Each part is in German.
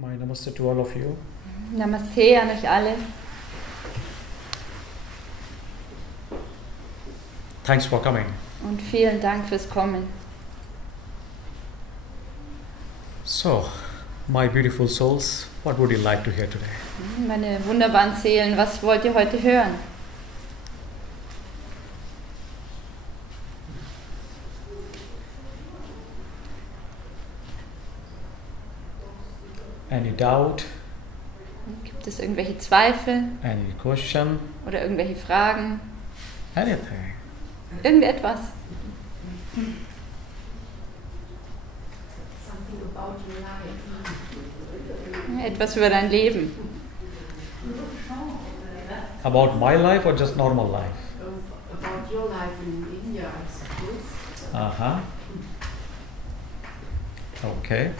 My namaste to all of you. Namaste an euch alle. Thanks for coming. Und vielen Dank fürs Kommen. So, my beautiful souls, what would you like to hear today? Meine wunderbaren Seelen, was wollt ihr heute hören? Any doubt? Gibt es irgendwelche Zweifel Any question? oder irgendwelche Fragen? Anything? Irgendetwas? Etwas über dein Leben. About my life or just normal life? About your life in India, I suppose. Uh-huh. Okay.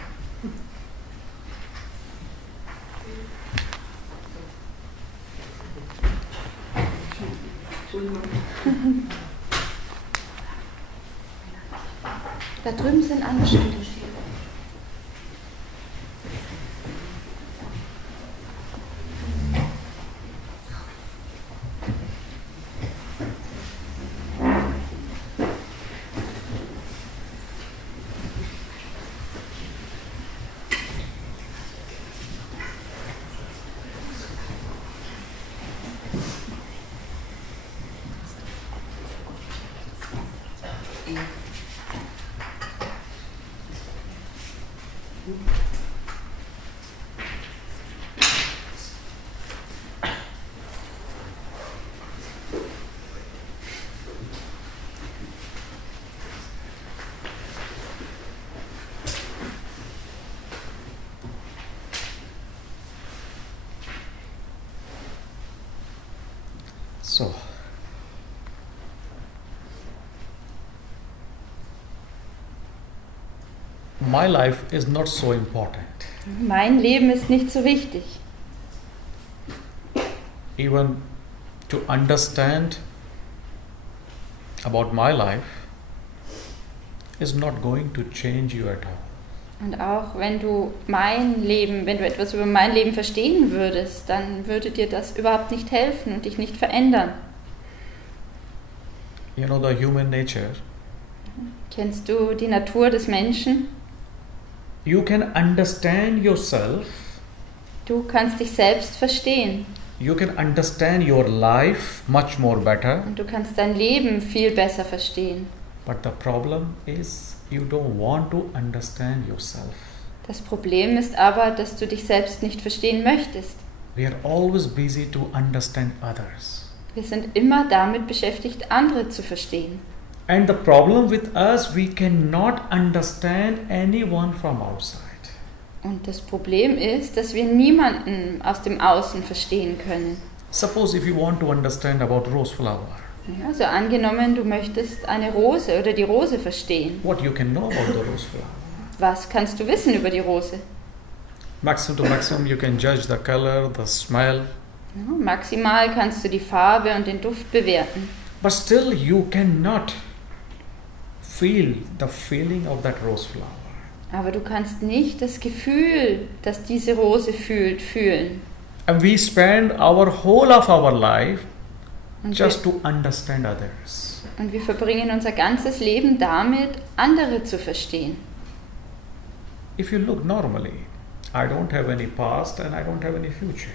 Da drüben sind Angestellte. So, my life is not so important. Mein Leben ist nicht so wichtig. Even to understand about my life is not going to change you at all. Und auch wenn du etwas über mein Leben verstehen würdest, dann würde dir das überhaupt nicht helfen und dich nicht verändern. You know the human nature. Kennst du die Natur des Menschen? You can understand yourself. Du kannst dich selbst verstehen. You can understand your life much more better. Und du kannst dein Leben viel besser verstehen. But the problem is you don't want to understand yourself. Das Problem ist aber, dass du dich selbst nicht verstehen möchtest. We are always busy to understand others. Wir sind immer damit beschäftigt, andere zu verstehen. And the problem with us, we cannot understand anyone from outside. Und das Problem ist, dass wir niemanden aus dem Außen verstehen können. Suppose if you want to understand about rose flower. Also angenommen, du möchtest eine Rose oder die Rose verstehen. What you can know about the rose flower? Was kannst du wissen über die Rose? Maximum to maximum you can judge the color, the smell. Ja, maximal kannst du die Farbe und den Duft bewerten. But still you cannot feel the feeling of that rose flower. Aber du kannst nicht das Gefühl, das diese Rose fühlt, fühlen. And we spend our whole of our life Und just to understand others. wir verbringen unser ganzes Leben damit, andere zu verstehen. If you look normally, I don't have any past and I don't have any future.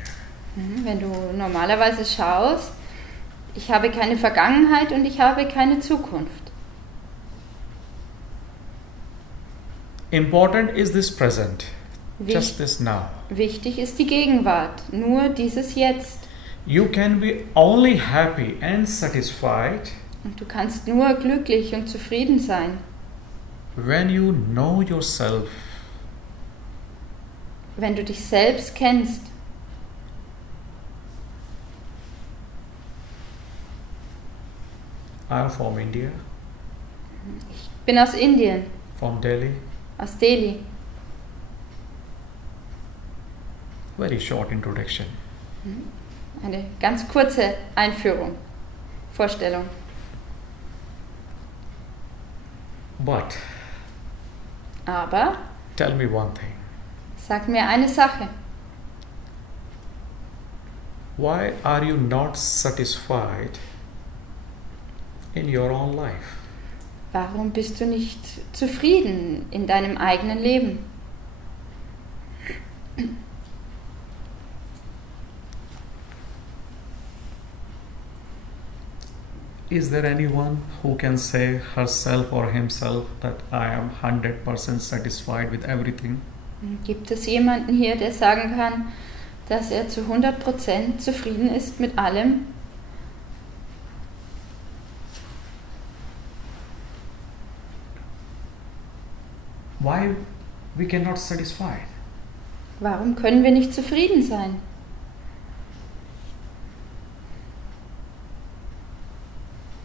Wenn du normalerweise schaust, ich habe keine Vergangenheit und ich habe keine Zukunft. Important is this present, just this now. Wichtig ist die Gegenwart, nur dieses Jetzt. You can be only happy and satisfied Und du kannst nur glücklich und zufrieden sein, when you know yourself. wenn du dich selbst kennst. I'm from India, Ich bin aus Indien, from Delhi. aus Delhi. Very short introduction. Eine ganz kurze Einführung, Vorstellung. But Aber tell me one thing. Sag mir eine Sache. Why are you not satisfied in your own life? Warum bist du nicht zufrieden in deinem eigenen Leben? Is there anyone who can say herself or himself that I am 100% satisfied with everything? Gibt es jemanden hier, der sagen kann, dass er zu 100% zufrieden ist mit allem? Why we cannot satisfy? Warum können wir nicht zufrieden sein?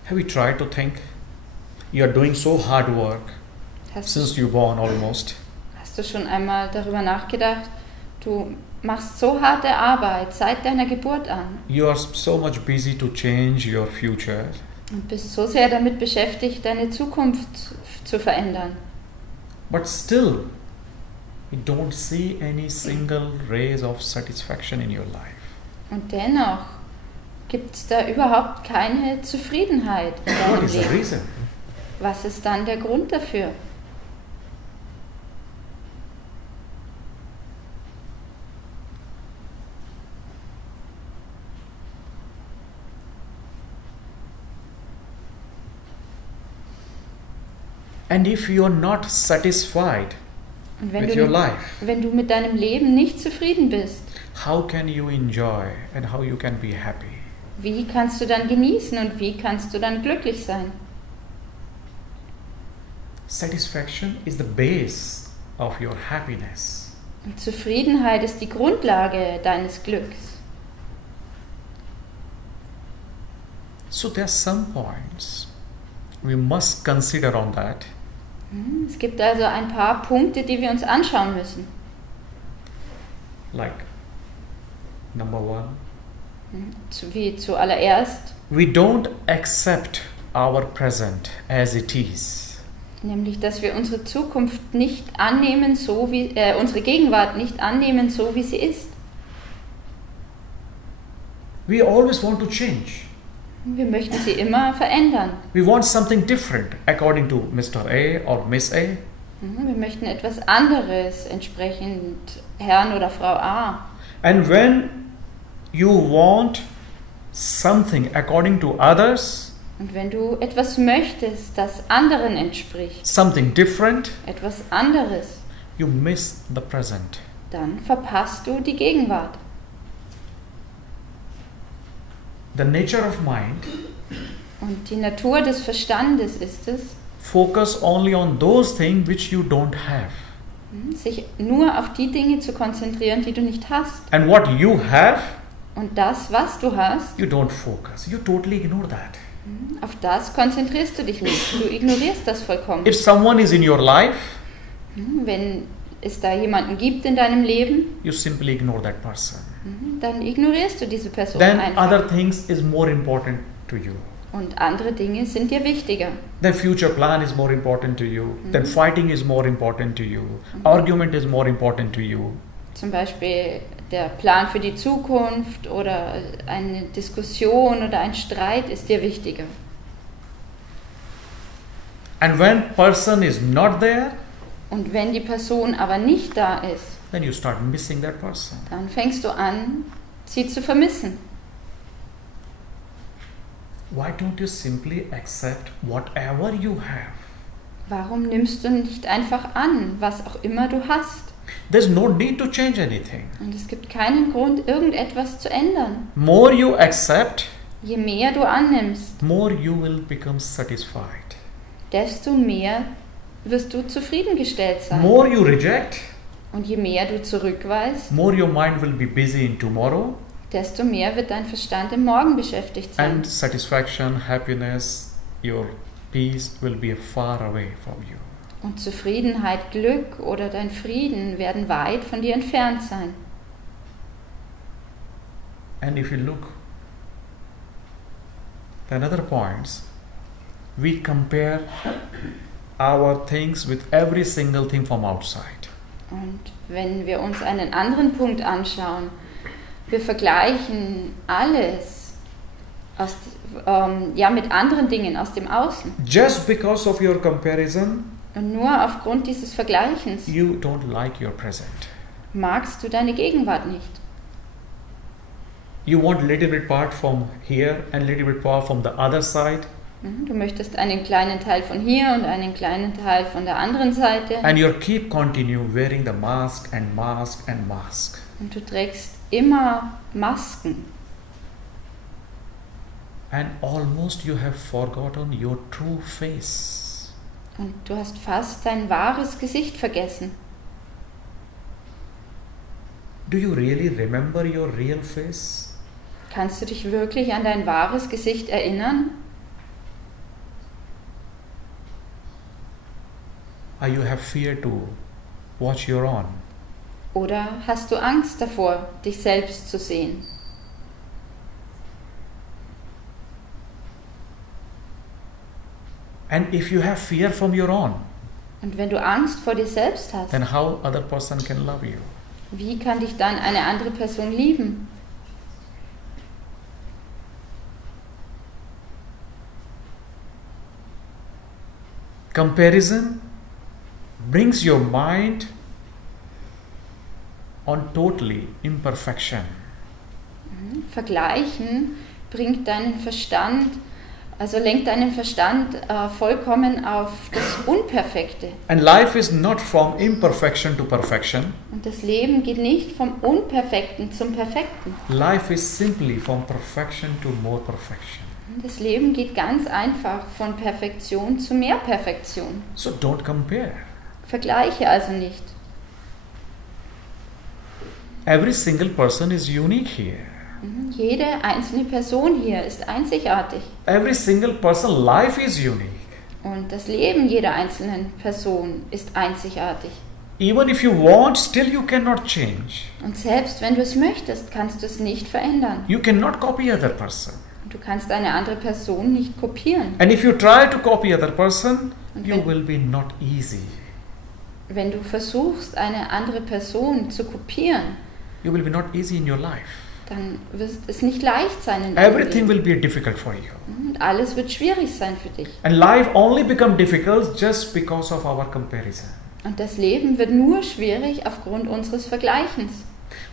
Have you tried to think? You are doing so hard work since you born almost. Hast du schon einmal darüber nachgedacht? Du machst so harte Arbeit seit deiner Geburt an. You are so much busy to change your future. Und bist so sehr damit beschäftigt, deine Zukunft zu verändern. But still, you don't see any single rays of satisfaction in your life. Und dennoch gibt es da überhaupt keine Zufriedenheit in What deinem is the Leben. reason? Was ist dann der Grund dafür? And if you are not satisfied Und with your life, wenn du mit deinem Leben nicht zufrieden bist, how can you enjoy and how you can be happy? wie kannst du dann genießen und wie kannst du dann glücklich sein? Satisfaction is the base of your happiness. Und Zufriedenheit ist die Grundlage deines Glücks. So there are some points we must consider on that. Es gibt also ein paar Punkte, die wir uns anschauen müssen. Like number one, Wie zuallererst, we don't accept our present as it is. nämlich, dass wir unsere Zukunft nicht annehmen, unsere Gegenwart nicht annehmen, so wie sie ist. We always want to change. Wir möchten sie immer verändern. We want something different according to Mr. A or Miss A. Wir möchten etwas anderes, entsprechend Herrn oder Frau A. And when you want something according to others, Und wenn du etwas möchtest, das anderen entspricht, something different, etwas anderes, you miss the present. dann verpasst du die Gegenwart. The nature of mind Und die Natur des Verstandes ist es, focus only on those things which you don't have. sich nur auf die Dinge zu konzentrieren, die du nicht hast. And what you have, Und das, was du hast, you don't focus. You totally ignore that. auf das konzentrierst du dich nicht. Du ignorierst das vollkommen. If someone is in your life, Wenn es da jemanden gibt in deinem Leben, you simply ignore that person. dann ignorierst du diese Person Then einfach. other things is more important to you. Und andere Dinge sind dir wichtiger. Then future plan is more important to you. Then fighting is more important to you. Argument is more important to you. Zum Beispiel der Plan für die Zukunft oder eine Diskussion oder ein Streit ist dir wichtiger. And when person is not there, Und wenn die Person aber nicht da ist, then you start missing that person. dann fängst du an, sie zu vermissen. Why don't you simply accept whatever you have? Warum nimmst du nicht einfach an, was auch immer du hast? There's no need to change anything. Und es gibt keinen Grund, irgendetwas zu ändern. More you accept, Je mehr du annimmst, more you will become satisfied. desto mehr wirst du zufriedengestellt sein. More you reject, Und je mehr du zurückweist, more your mind will be busy in tomorrow, desto mehr wird dein Verstand im Morgen beschäftigt sein. and satisfaction, happiness, your peace will be far away from you. Und Zufriedenheit, Glück oder dein Frieden werden weit von dir entfernt sein. And if you look the another points, we compare our things with every single thing from outside. Und wenn wir uns einen anderen Punkt anschauen, wir vergleichen alles mit anderen Dingen aus dem Außen. Just because of your comparison, Und nur aufgrund dieses Vergleichens you don't like your present. magst du deine Gegenwart nicht. You want little bit part from here and little bit part from the other side. Du möchtest einen kleinen Teil von hier und einen kleinen Teil von der anderen Seite. And you keep continue wearing the mask and mask and mask. Und du trägst immer Masken. And almost you have forgotten your true face. Und du hast fast dein wahres Gesicht vergessen. Do you really remember your real face? Kannst du dich wirklich an dein wahres Gesicht erinnern? Or you have fear to watch your own? Oder hast du Angst davor, dich selbst zu sehen? And if you have fear from your own, Und wenn du Angst vor dir selbst hast, then how other person can love you? wie kann dich dann eine andere Person lieben? Comparison brings your mind on totally imperfection. Vergleichen bringt deinen Verstand, also lenkt deinen Verstand vollkommen auf das Unperfekte. And life is not from imperfection to perfection. Und das Leben geht nicht vom Unperfekten zum Perfekten. Life is simply from perfection to more perfection. Das Leben geht ganz einfach von Perfektion zu mehr Perfektion. So don't compare. Vergleiche also nicht. Every single person is unique here. Jede einzelne Person hier ist einzigartig. Every single person life is unique. Und das Leben jeder einzelnen Person ist einzigartig. Even if you want, still you cannot change. Und selbst wenn du es möchtest, kannst du es nicht verändern. You cannot copy other person. Du kannst eine andere Person nicht kopieren. And if you try to copy other person, Und you will be not easy. wenn du versuchst, eine andere Person zu kopieren, You will be not easy in your life. dann wird es nicht leicht sein in deinem Everything Leben. will be difficult for you. Und alles wird schwierig sein für dich. And life only become difficult just because of our comparison. Und das Leben wird nur schwierig aufgrund unseres Vergleichens.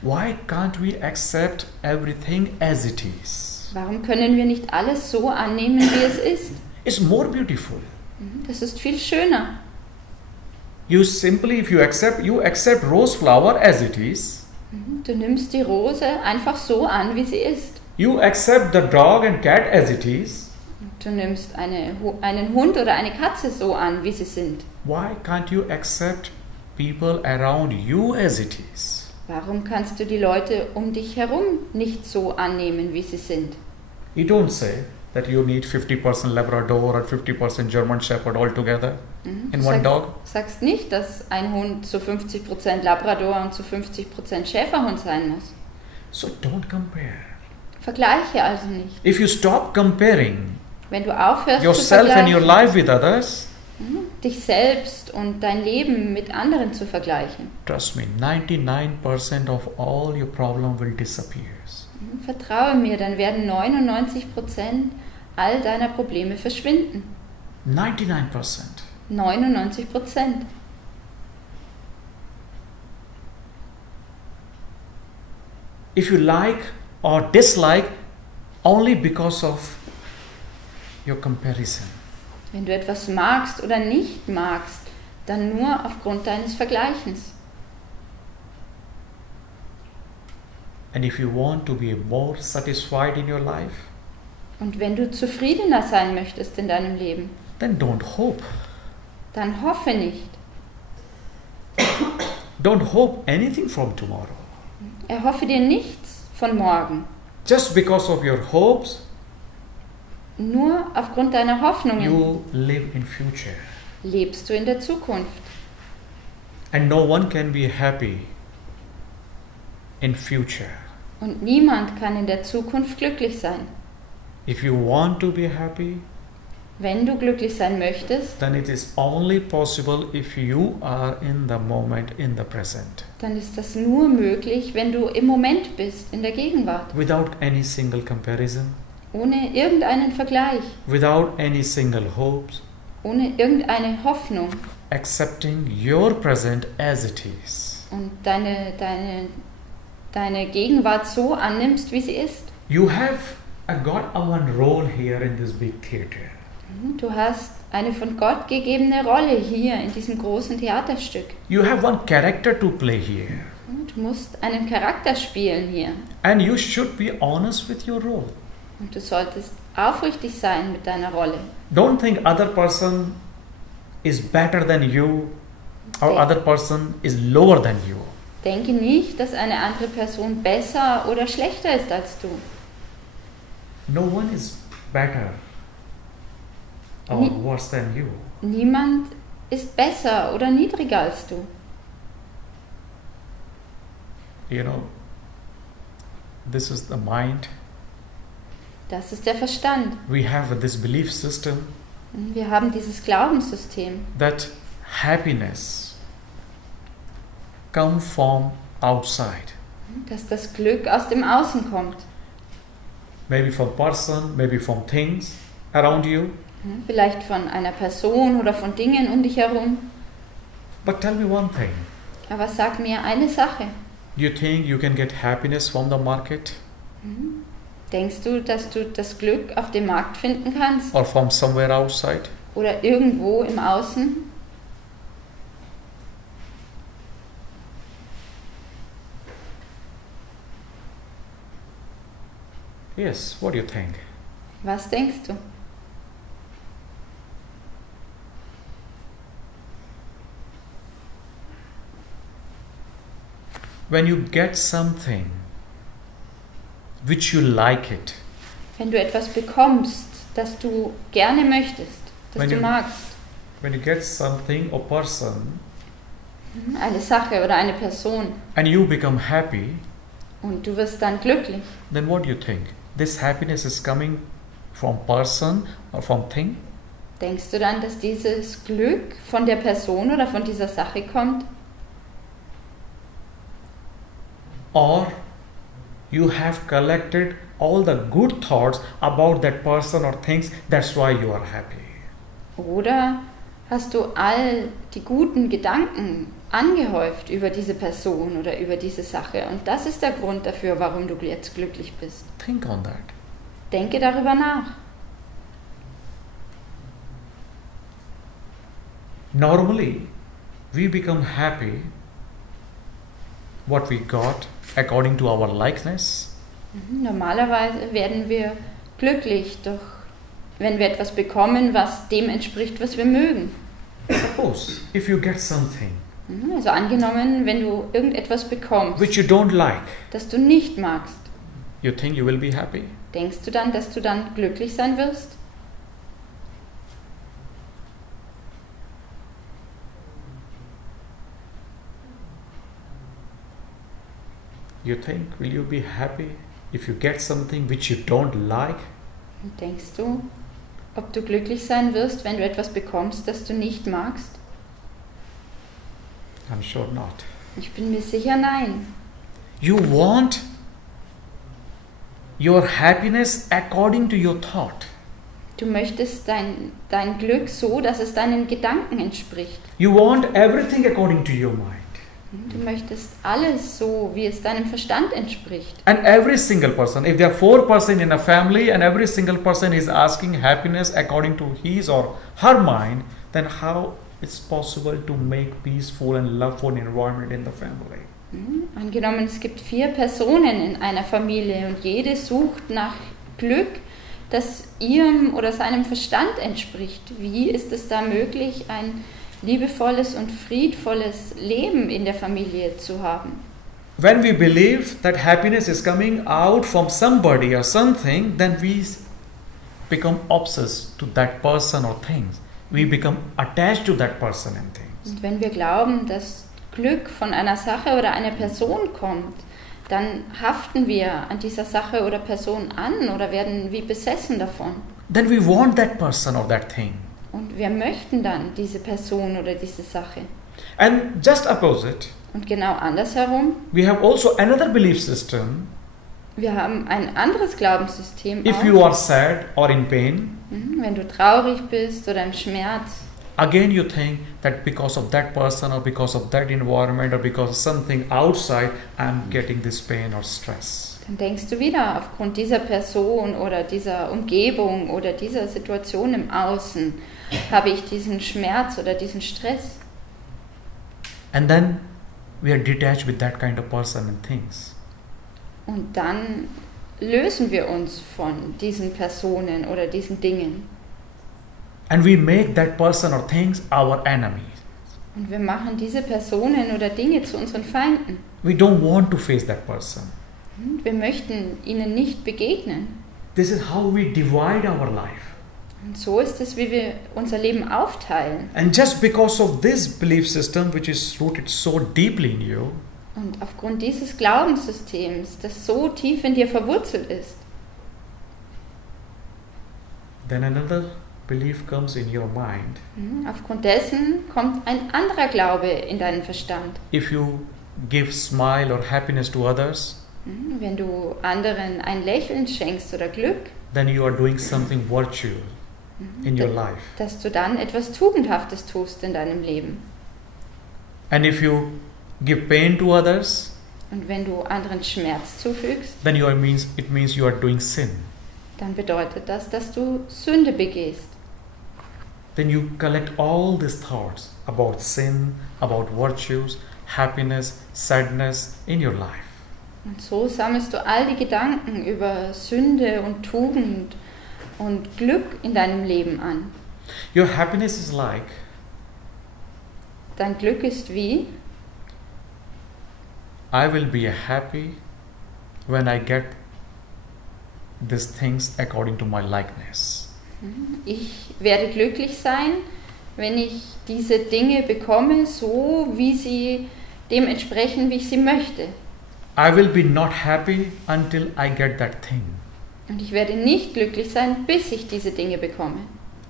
Why can't we accept everything as it is? Warum können wir nicht alles so annehmen, wie es ist? It's more beautiful. Das ist viel schöner. You simply, if you accept rose flower as it is. Du nimmst die Rose einfach so an, wie sie ist. You accept the dog and cat as it is. Du nimmst einen Hund oder eine Katze so an, wie sie sind. Why can't you accept people around you as it is? Warum kannst du die Leute um dich herum nicht so annehmen, wie sie sind? You don't say that you need 50% Labrador or 50% German Shepherd all together in one dog. Sagst nicht, dass ein Hund zu 50% Labrador und zu 50% Schäferhund sein muss. So don't compare. Vergleiche also nicht. If you stop comparing Wenn du aufhörst zu yourself and your vergleichen, life with others, dich selbst und dein Leben mit anderen zu vergleichen, trust me, 99% of all your problem will disappear. vertraue mir, dann werden 99% all deiner Probleme verschwinden. 99%. 99%. If you like or dislike only because of your comparison. Wenn du etwas magst oder nicht magst, dann nur aufgrund deines Vergleichens. And if you want to be more satisfied in your life, Und wenn du zufriedener sein möchtest in deinem Leben, then don't hope. dann hoffe nicht. Don't hope anything from tomorrow. Erhoffe dir nichts von morgen. Just because of your hopes, Nur aufgrund deiner Hoffnungen you live in future. lebst du in der Zukunft. And no one can be happy in future. Und niemand kann in der Zukunft glücklich sein. If you want to be happy, Wenn du glücklich sein möchtest, then it is only possible if you are in the moment, in the present, dann ist das nur möglich, wenn du im Moment bist, in der Gegenwart, without any single comparison, ohne irgendeinen Vergleich, without any single hopes, ohne irgendeine Hoffnung accepting your present as it is. und deine Gegenwart so annimmst, wie sie ist. You have got a one role here in this big theater. Du hast eine von Gott gegebene Rolle hier in diesem großen Theaterstück. You have one character to play here. Du musst einen Charakter spielen hier. And you should be honest with your role. Und du solltest aufrichtig sein mit deiner Rolle. Don't think other person is better than you or Okay. other person is lower than you. Denke nicht, dass eine andere Person besser oder schlechter ist als du. No one is better or Ni- worse than you. Niemand ist besser oder niedriger als du. You know, this is the mind. Das ist der Verstand. We have this belief system Wir haben dieses Glaubenssystem, that happiness comes from outside. dass das Glück aus dem Außen kommt. Maybe from person, maybe from things around you. Vielleicht von einer Person oder von Dingen um dich herum. But tell me one thing. Aber sag mir eine Sache. Do you think you can get happiness from the market Denkst du, dass du das Glück auf dem Markt finden kannst? or from somewhere outside? Oder irgendwo im Außen? Yes, what do you think? Was denkst du? When you get something which you like it, Wenn du etwas bekommst, das du gerne möchtest, das Wenn du du- magst, when you get something or person eine Sache oder eine Person, and you become happy, und du wirst dann glücklich, then what do you think? This happiness is coming from person or from thing? denkst du dann, dass dieses Glück von der Person oder von dieser Sache kommt? Or you have collected all the good thoughts about that person or things, that's why you are happy. Oder hast du all die guten Gedanken angehäuft über diese Person oder über diese Sache und das ist der Grund dafür, warum du jetzt glücklich bist? Think on that. Denke darüber nach. Normally, we become happy what we got according to our likeness, Normalerweise werden wir glücklich, doch wenn wir etwas bekommen, was dem entspricht, was wir mögen. Suppose if you get something Also angenommen, wenn du irgendetwas bekommst, which you don't like, das du nicht magst, you think you will be happy? denkst du dann, dass du dann glücklich sein wirst? You think, will you be happy if you get something which you don't like? Und denkst du, ob du glücklich sein wirst, wenn du etwas bekommst, das du nicht magst? I'm sure not. Ich bin mir sicher, nein. You want your happiness according to your thought. Du möchtest dein Glück so, dass es deinen Gedanken entspricht. You want everything according to your mind. Du möchtest alles so, wie es deinem Verstand entspricht. And every single person, if there are 4 persons in a family and every single person is asking happiness according to his or her mind, then how it's possible to make peaceful and loveful environment in the family? Angenommen, es gibt 4 Personen in einer Familie und jede sucht nach Glück, das ihrem oder seinem Verstand entspricht. Wie ist es da möglich, ein liebevolles und friedvolles Leben in der Familie zu haben? When we believe that happiness is coming out from somebody or something, then we become obsessed to that person or things. We become attached to that person and things. Und wenn wir glauben, dass Glück von einer Sache oder einer Person kommt, dann haften wir an dieser Sache oder Person an oder werden wie besessen davon. Then we want that person or that thing. Und wir möchten dann diese Person oder diese Sache. And just opposite, Und genau andersherum, we have also another belief system. wir haben ein anderes Glaubenssystem If auch. you are sad or in pain, Wenn du traurig bist oder im Schmerz, again you think that because of that person or because of that environment or because of something outside, I'm getting this pain or stress. dann denkst du wieder, aufgrund dieser Person oder dieser Umgebung oder dieser Situation im Außen habe ich diesen Schmerz oder diesen Stress. And then we are detached with that kind of person and things. Und dann lösen wir uns von diesen Personen oder diesen Dingen. And we make that person or things our enemy. Und wir machen diese Personen oder Dinge zu unseren Feinden. We don't want to face that person. Und wir möchten ihnen nicht begegnen. This is how we divide our life. Und so ist es, wie wir unser Leben aufteilen. And just because of this belief system, which is rooted so deeply in you, Und aufgrund dieses Glaubenssystems, das so tief in dir verwurzelt ist, then another belief comes in your mind. aufgrund dessen kommt ein anderer Glaube in deinen Verstand. If you give smile or happiness to others, Wenn du anderen ein Lächeln schenkst oder Glück, then you are doing something virtuous in your life. dass du dann etwas Tugendhaftes tust in deinem Leben. And if you give pain to others, Und wenn du anderen Schmerz zufügst, then it means you are doing sin. dann bedeutet das, dass du Sünde begehst. Then you collect all these thoughts about sin, about virtues, happiness, sadness in your life. Und so sammelst du all die Gedanken über Sünde und Tugend und Glück in deinem Leben an. Your happiness is like Dein Glück ist wie: I will be happy when I get these things according to my likeness. Ich werde glücklich sein, wenn ich diese Dinge bekomme, so wie sie dem entsprechen, wie ich sie möchte. I will be not happy until I get that thing. Und ich werde nicht glücklich sein, bis ich diese Dinge bekomme.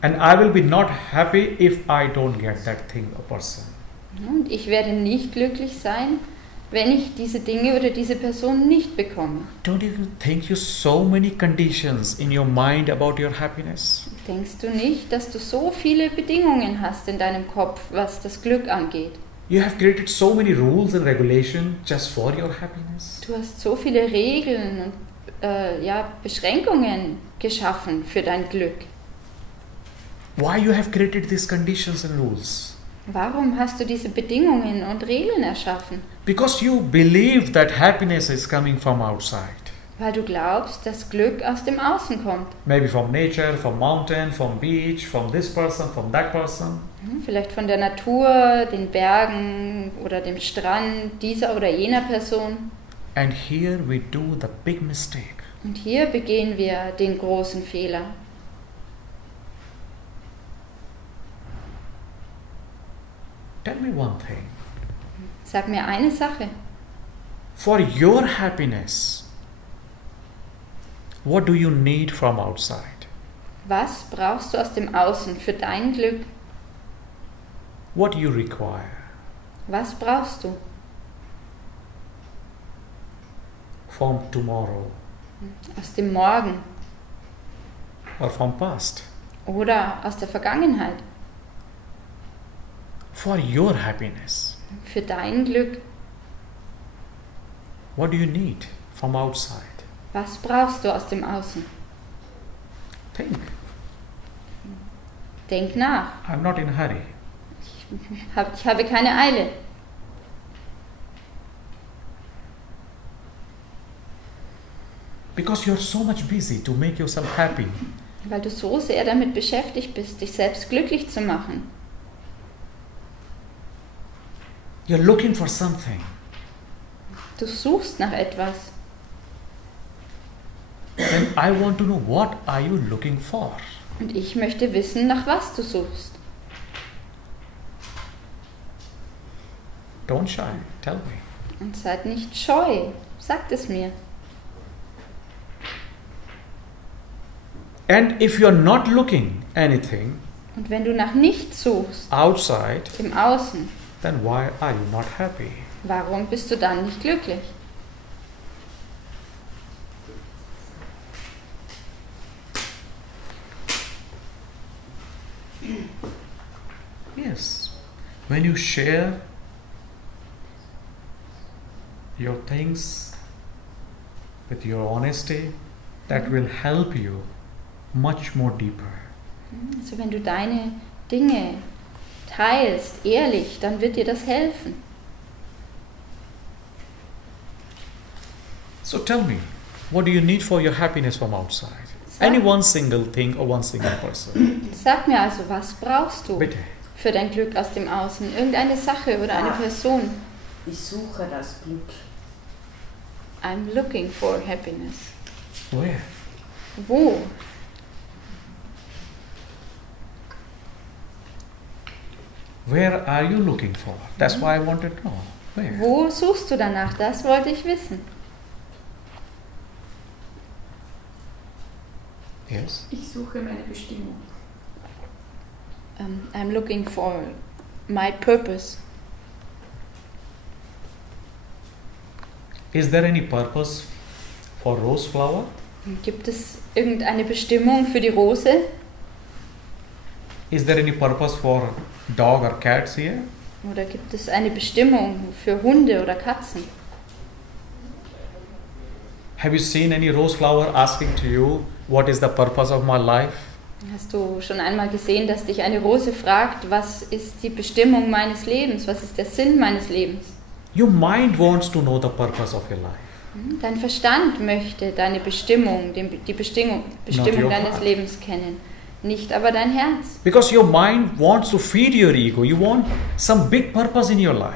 And I will be not happy if I don't get that thing or person. Und ich werde nicht glücklich sein, wenn ich diese Dinge oder diese Person nicht bekomme. Don't you think you so many conditions in your mind about your happiness? Denkst du nicht, dass du so viele Bedingungen hast in deinem Kopf, was das Glück angeht? You have created so many rules and regulations just for your happiness. Du hast so viele Regeln und Beschränkungen geschaffen für dein Glück. Why you have created these conditions and rules? Warum hast du diese Bedingungen und Regeln erschaffen? Because you believe that happiness is coming from outside. Weil du glaubst, dass Glück aus dem Außen kommt. Maybe from nature, from mountain, from beach, from this person, from that person. Vielleicht von der Natur, den Bergen oder dem Strand, dieser oder jener Person. And here we do the big mistake. Und hier begehen wir den großen Fehler. Tell me one thing. Sag mir eine Sache. For your happiness, what do you need from outside? Was brauchst du aus dem Außen für dein Glück? What do you require? Was brauchst du? From tomorrow Aus dem Morgen or from past? oder aus der Vergangenheit? For your happiness, Für dein Glück. what do you need from outside? Was brauchst du aus dem Außen? Think. Denk nach. I'm not in a hurry. Ich habe keine Eile. Because you're so much busy to make yourself happy. Weil du so sehr damit beschäftigt bist, dich selbst glücklich zu machen. You're looking for something. Du suchst nach etwas. Then I want to know, what are you looking for? Und ich möchte wissen, nach was du suchst. Don't shy, tell me. Und seid nicht scheu. sagt es mir. And if you are not looking anything Und wenn du nach nichts suchst, outside, im Außen, then why are you not happy? warum bist du dann nicht glücklich? Yes. When you share your things with your honesty, that will help you much more deeper. Also wenn du deine Dinge teilst, ehrlich, dann wird dir das helfen. So tell me, what do you need for your happiness from outside? Any one single thing or one single person. Sag mir also, was brauchst du Bitte. für dein Glück aus dem Außen? Irgendeine Sache oder eine Person? Ich suche das Glück. I'm looking for happiness. Where? Wo? Where are you looking for? That's why I wanted to know. Where? Wo suchst du danach? Das wollte ich wissen. Yes. Ich suche meine Bestimmung. I'm looking for my purpose. Is there any purpose for rose flower? Gibt es irgendeine Bestimmung für die Rose? Is there any purpose for dog or cats here? Oder gibt es eine Bestimmung für Hunde oder Katzen? Have you seen any rose flower asking to you, what is the purpose of my life? Hast du schon einmal gesehen, dass dich eine Rose fragt, was ist die Bestimmung meines Lebens? Was ist der Sinn meines Lebens? Your mind wants to know the purpose of your life. Dein Verstand möchte deine Bestimmung, die Bestimmung your deines heart. Lebens kennen, nicht aber dein Herz. Because your mind wants to feed your ego. You want some big purpose in your life.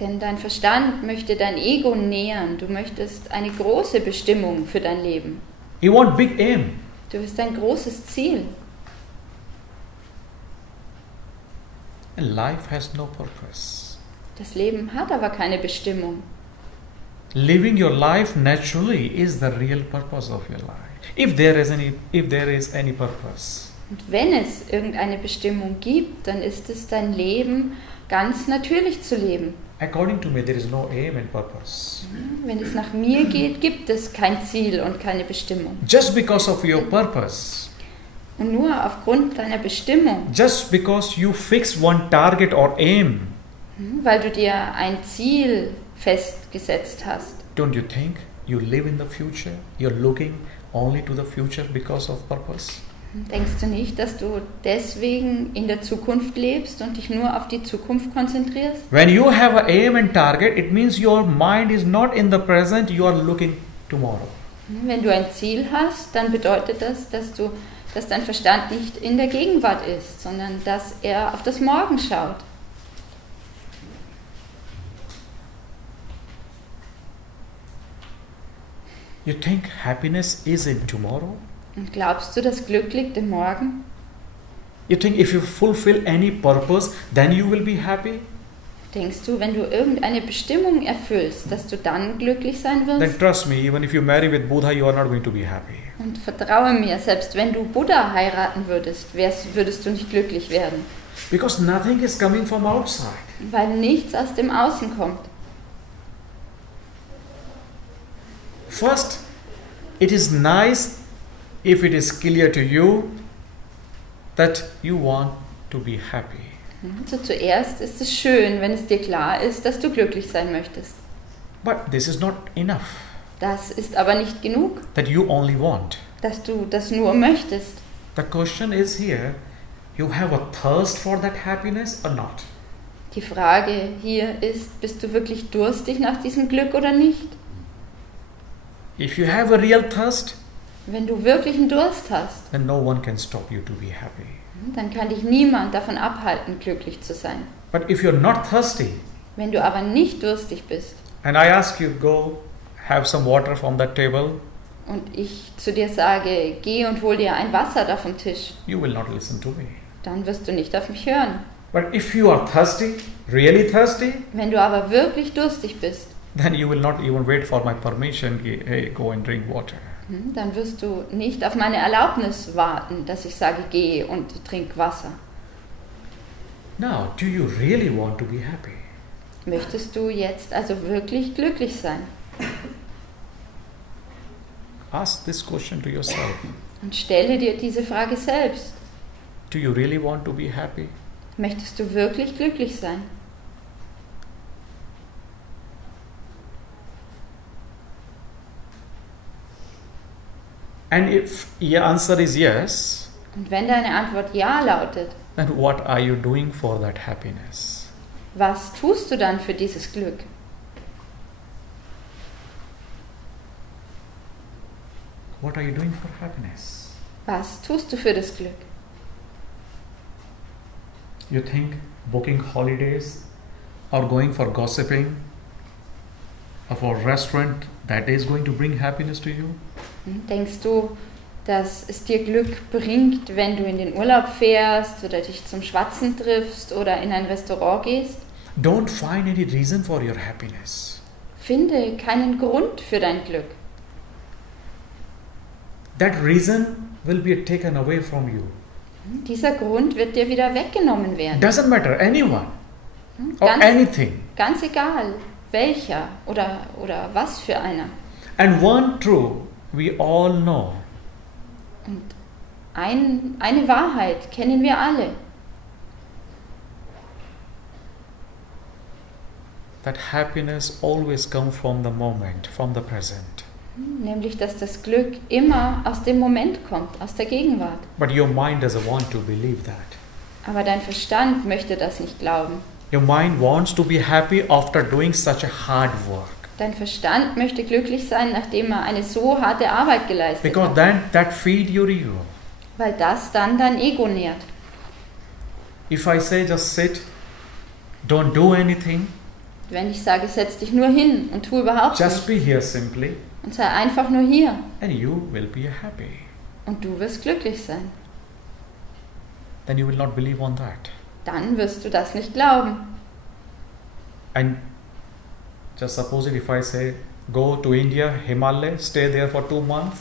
Denn dein Verstand möchte dein Ego nähern. Du möchtest eine große Bestimmung für dein Leben. You want big aim. Du hast ein großes Ziel. And life has no purpose. Das Leben hat aber keine Bestimmung. Living your life naturally is the real purpose of your life. If there is any purpose. Und wenn es irgendeine Bestimmung gibt, dann ist es dein Leben ganz natürlich zu leben. According to me, there is no aim and purpose. Wenn es nach mir geht, gibt es kein Ziel und keine Bestimmung. Just because of your purpose, Und nur aufgrund deiner Bestimmung, just because you fix one target or aim, weil du dir ein Ziel festgesetzt hast, don't you think you live in the future? You're looking only to the future because of purpose? denkst du nicht, dass du deswegen in der Zukunft lebst und dich nur auf die Zukunft konzentrierst? When you have an aim and target, it means your mind is not in the present, you are looking tomorrow. Wenn du ein Ziel hast, dann bedeutet das, dass dein Verstand nicht in der Gegenwart ist, sondern dass er auf das Morgen schaut. You think happiness is in tomorrow? Und glaubst du, das Glück liegt im Morgen? You think if you fulfill any purpose, then you will be happy? Denkst du, wenn du irgendeine Bestimmung erfüllst, dass du dann glücklich sein Then wirst? trust me, even if you marry with Buddha, you are not going to be happy. Und vertraue mir, selbst wenn du Buddha heiraten würdest, würdest du nicht glücklich werden, Because nothing is coming from outside. weil nichts aus dem Außen kommt. First, it is nice if it is clear to you that you want to be happy. Also zuerst ist es schön, wenn es dir klar ist, dass du glücklich sein möchtest. But this is not enough, Das ist aber nicht genug, that you only want. dass du das nur möchtest. The question is here, you have a thirst for that happiness or not? Die Frage hier ist, bist du wirklich durstig nach diesem Glück oder nicht? If you have a real thirst, Wenn du wirklich einen Durst hast, then no one can stop you to be happy. dann kann dich niemand davon abhalten, glücklich zu sein. But if you're not thirsty, Wenn du aber nicht durstig bist and I ask you, go have some water from that table, und ich zu dir sage, geh und hol dir ein Wasser da vom Tisch, you will not listen to me. dann wirst du nicht auf mich hören. But if you are thirsty, really thirsty, Wenn du aber wirklich durstig bist, then you will not even wait for my permission. Hey, go and drink water. Dann wirst du nicht auf meine Erlaubnis warten, dass ich sage, geh und trink Wasser. Now, do you really want to be happy? Möchtest du jetzt also wirklich glücklich sein? Ask this question to yourself. Und stelle dir diese Frage selbst. Do you really want to be happy? Möchtest du wirklich glücklich sein? And if your answer is yes, Und wenn deine Antwort ja lautet, then what are you doing for that happiness? was tust du dann für dieses Glück? What are you doing for happiness? Was tust du für das Glück? You think booking holidays or going for gossiping or for a restaurant, that is going to bring happiness to you? Denkst du, dass es dir Glück bringt, wenn du in den Urlaub fährst oder dich zum Schwatzen triffst oder in ein Restaurant gehst? Don't find any reason for your happiness. Finde keinen Grund für dein Glück. That reason will be taken away from you. Dieser Grund wird dir wieder weggenommen werden. Doesn't matter, anyone or Ganz, anything. ganz egal, welcher oder was für einer. And one truth we all know. Und eine Wahrheit kennen wir alle. That happiness always comes from the moment, from the present. Nämlich, dass das Glück immer aus dem Moment kommt, aus der Gegenwart. But your mind doesn't want to believe that. Aber dein Verstand möchte das nicht glauben. Your mind wants to be happy after doing such a hard work. Dein Verstand möchte glücklich sein, nachdem er eine so harte Arbeit geleistet Because hat. then that feed your ego. Weil das dann dein Ego nährt. If I say just sit, don't do anything, Wenn ich sage, setz dich nur hin und tu überhaupt just nichts be here simply, und sei einfach nur hier and you will be happy. und du wirst glücklich sein, Then you will not believe on that. dann wirst du das nicht glauben. And just suppose if I say, go to India, Himalaya, stay there for 2 months,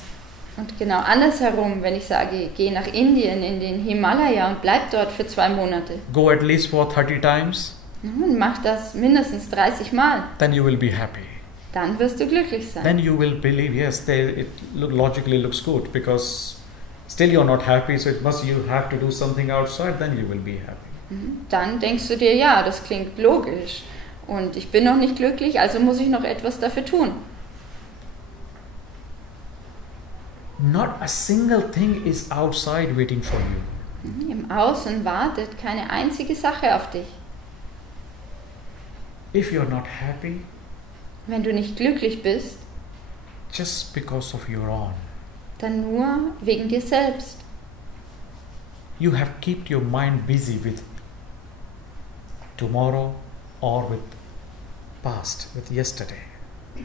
Und genau andersherum, wenn ich sage, geh nach Indien, in den Himalaya und bleib dort für 2 Monate go at least for 30 times, und mach das mindestens 30 Mal, then you will be happy. dann wirst du glücklich sein. Then you will believe, yes, logically looks good, because still you're not happy, so you have to do something outside, then you will be happy. Dann denkst du dir, ja, das klingt logisch und ich bin noch nicht glücklich, also muss ich noch etwas dafür tun. Not a single thing is outside waiting for you. Im Außen wartet keine einzige Sache auf dich. If you're not happy, Wenn du nicht glücklich bist, just because of your own, dann nur wegen dir selbst. you have kept your mind busy with tomorrow or with past, with yesterday.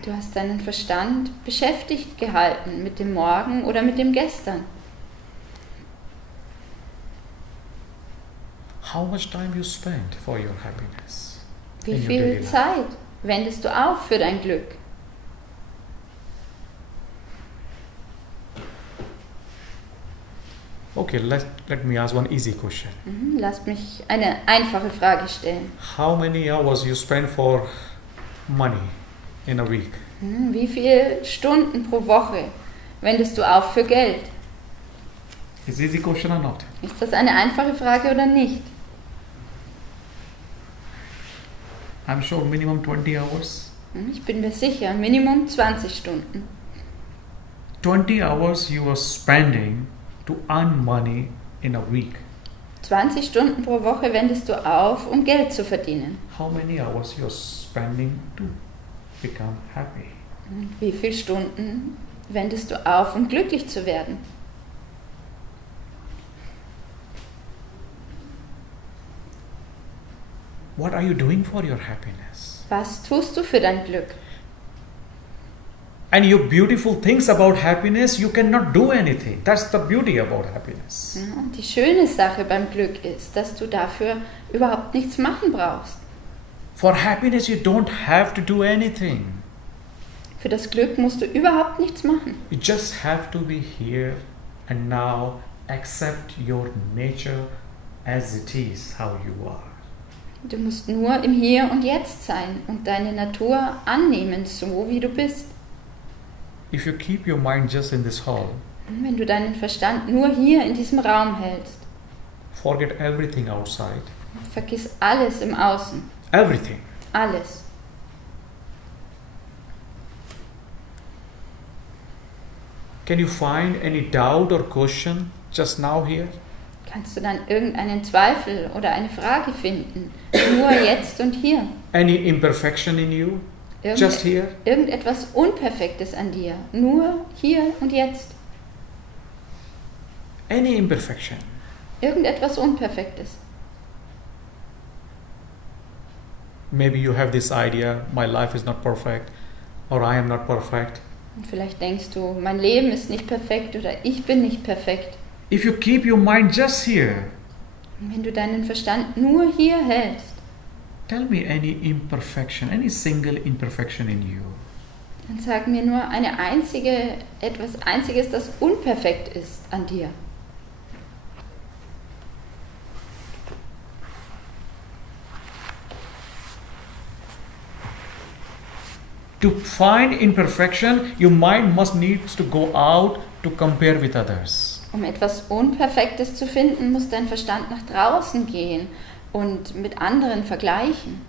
Du hast deinen Verstand beschäftigt gehalten mit dem Morgen oder mit dem Gestern. How much time you spend for your happiness? Wie in your daily viel life? Zeit wendest du auf für dein Glück? Okay, let me ask one easy question. Lass mich eine einfache Frage stellen. How many hours you spend for money in a week? Wie viele Stunden pro Woche wendest du auf für Geld? Is easy question or not? Ist das eine einfache Frage oder nicht? I'm sure minimum 20 hours. Ich bin mir sicher, Minimum 20 Stunden. 20 hours you are spending to earn money in a week. 20 Stunden pro Woche wendest du auf, um Geld zu verdienen. How many hours you are spending to become happy? Wie viele Stunden wendest du auf, um glücklich zu werden? What are you doing for your happiness? Was tust du für dein Glück? And your beautiful things about happiness, you cannot do anything. That's the beauty about happiness. Und die schöne Sache beim Glück ist, dass du dafür überhaupt nichts machen brauchst. For happiness, you don't have to do anything. Für das Glück musst du überhaupt nichts machen. You just have to be here and now, accept your nature as it is, how you are. Du musst nur im Hier und Jetzt sein und deine Natur annehmen, so wie du bist. If you keep your mind just in this hall, Wenn du deinen Verstand nur hier in diesem Raum hältst, forget everything outside. vergiss alles im Außen, Everything. alles. Can you find any doubt or question just now here? Kannst du dann irgendeinen Zweifel oder eine Frage finden, nur jetzt und hier? Any imperfection in you? Just here? Irgendetwas Unperfektes an dir, nur hier und jetzt. Any imperfection? Irgendetwas Unperfektes. Maybe you have this idea, my life is not perfect, or I am not perfect. Und vielleicht denkst du, mein Leben ist nicht perfekt oder ich bin nicht perfekt. If you keep your mind just here, Und wenn du deinen Verstand nur hier hältst, tell me any imperfection, any single imperfection in you. dann sag mir nur etwas Einziges, das unperfekt ist an dir. To find imperfection, your mind must needs to go out to compare with others. Um etwas Unperfektes zu finden, muss dein Verstand nach draußen gehen und mit anderen vergleichen.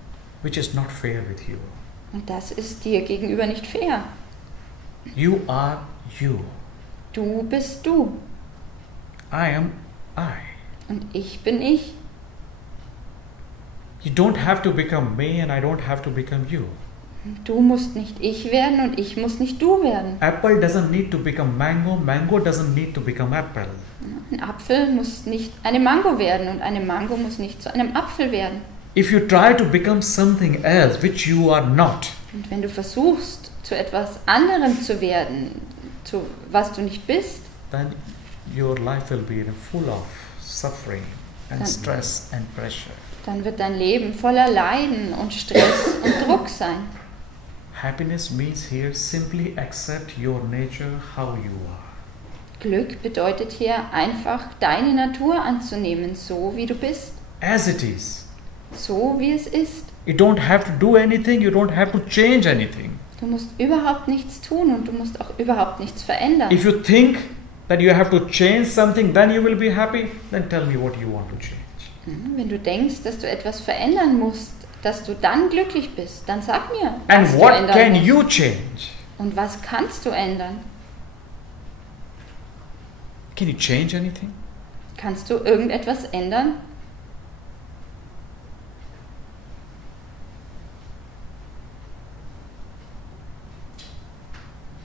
Which is not fair with you. Und das ist dir gegenüber nicht fair. You are you. Du bist du I am I. und ich bin ich. You don't have to become me and I don't have to become you. Du musst nicht ich werden und ich muss nicht du werden. Apple doesn't need to become mango, mango doesn't need to become apple. Ein Apfel muss nicht eine Mango werden und eine Mango muss nicht zu einem Apfel werden. If you try to become something else which you are not, Und wenn du versuchst, zu etwas anderem zu werden, zu was du nicht bist, then your life will be full of suffering and Dann- stress and pressure. dann wird dein Leben voller Leiden und Stress und Druck sein. Happiness means here simply accept your nature how you are. Glück bedeutet hier einfach, deine Natur anzunehmen, so wie du bist, As it is. so wie es ist. You don't have to do anything, you don't have to change anything. Du musst überhaupt nichts tun und du musst auch überhaupt nichts verändern. If you think that you have to change something, then you will be happy, then tell me what you want to change. Wenn du denkst, dass du etwas verändern musst, dass du dann glücklich bist, dann sag mir, And was du what ändern can musst. you change? Und was kannst du ändern? Can you change anything? Kannst du irgendetwas ändern?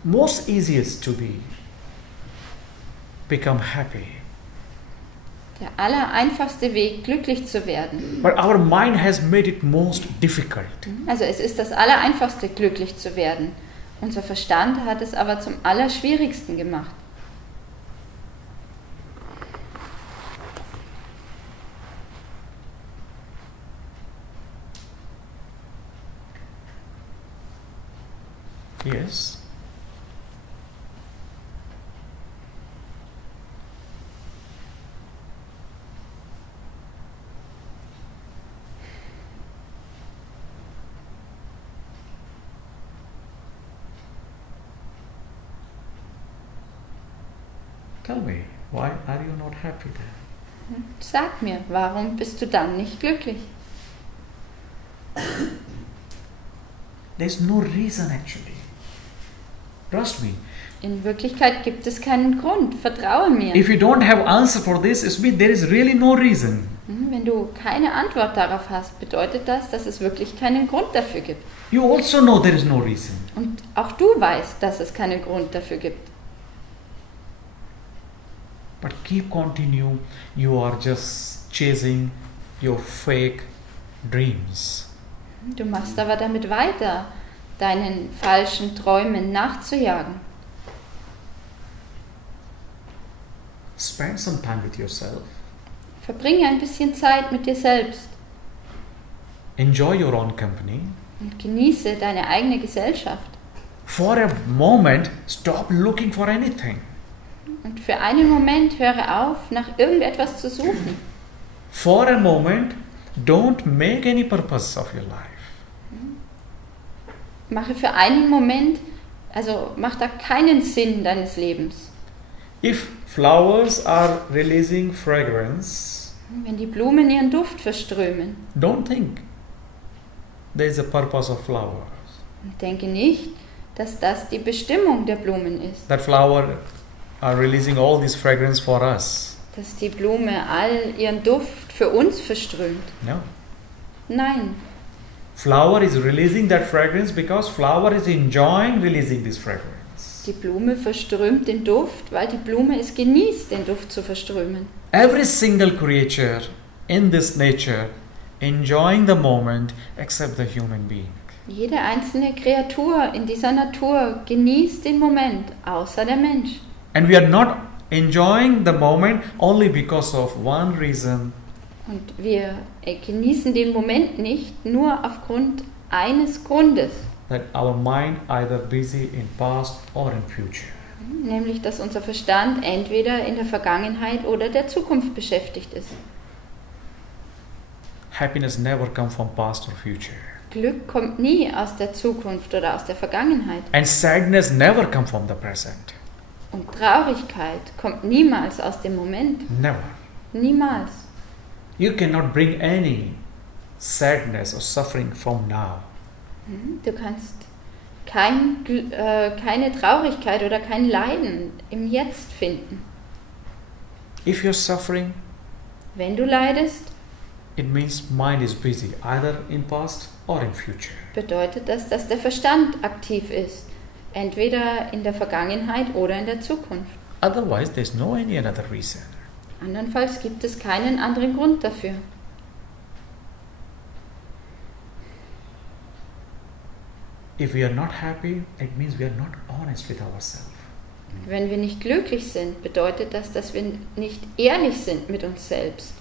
Most easiest to become happy. Der allereinfachste Weg, glücklich zu werden. But our mind has made it most difficult. Also es ist das allereinfachste, glücklich zu werden. Unser Verstand hat es aber zum allerschwierigsten gemacht. Yes. Tell me, why are you not happy then? Sag mir, warum bist du dann nicht glücklich? There's no reason actually. Trust me. In Wirklichkeit gibt es keinen Grund, vertraue mir. If you don't have answer for this, it means there is really no reason. Wenn du keine Antwort darauf hast, bedeutet das, dass es wirklich keinen Grund dafür gibt. You also know there is no reason. Und auch du weißt, dass es keinen Grund dafür gibt. But keep continue. You are just chasing your fake dreams. Du machst aber damit weiter, deinen falschen Träumen nachzujagen. Spend some time with yourself. Verbringe ein bisschen Zeit mit dir selbst. enjoy your own company. Und genieße deine eigene Gesellschaft. For a moment, stop looking for anything. Und für einen Moment höre auf, nach irgendetwas zu suchen. For a moment, don't make any purpose of your life. Mache für einen Moment, also mach da keinen Sinn deines Lebens. If flowers are releasing fragrance, Wenn die Blumen ihren Duft verströmen, don't think there is a purpose of flowers. denke nicht, dass das die Bestimmung der Blumen ist. That flower are releasing all this fragrance for us. Dass die Blume all ihren Duft für uns verströmt. No. Nein, Flower is releasing that fragrance because flower is enjoying releasing this fragrance. die Blume verströmt den Duft, weil die Blume es genießt, den Duft zu verströmen. Every single creature in this nature enjoying the moment except the human being. Jede einzelne Kreatur in dieser Natur genießt den Moment, außer der Mensch. And we are not enjoying the moment only because of one reason. Und wir genießen den Moment nicht nur aufgrund eines Grundes, That our mind either busy in past or in future. nämlich dass unser Verstand entweder in der Vergangenheit oder der Zukunft beschäftigt ist. Happiness never comes from past or future. Glück kommt nie aus der Zukunft oder aus der Vergangenheit. And sadness never comes from the present. Und Traurigkeit kommt niemals aus dem Moment. Never. Niemals. You cannot bring any sadness or suffering from now. Du kannst keine Traurigkeit oder kein Leiden im Jetzt finden. If you're suffering, Wenn du leidest, it means mind is busy either in past or in future. bedeutet das, dass der Verstand aktiv ist. Entweder in der Vergangenheit oder in der Zukunft. Otherwise, there's no any another reason. Andernfalls gibt es keinen anderen Grund dafür. If we are not happy, it means we are not honest with ourselves. Wenn wir nicht glücklich sind, bedeutet das, dass wir nicht ehrlich sind mit uns selbst.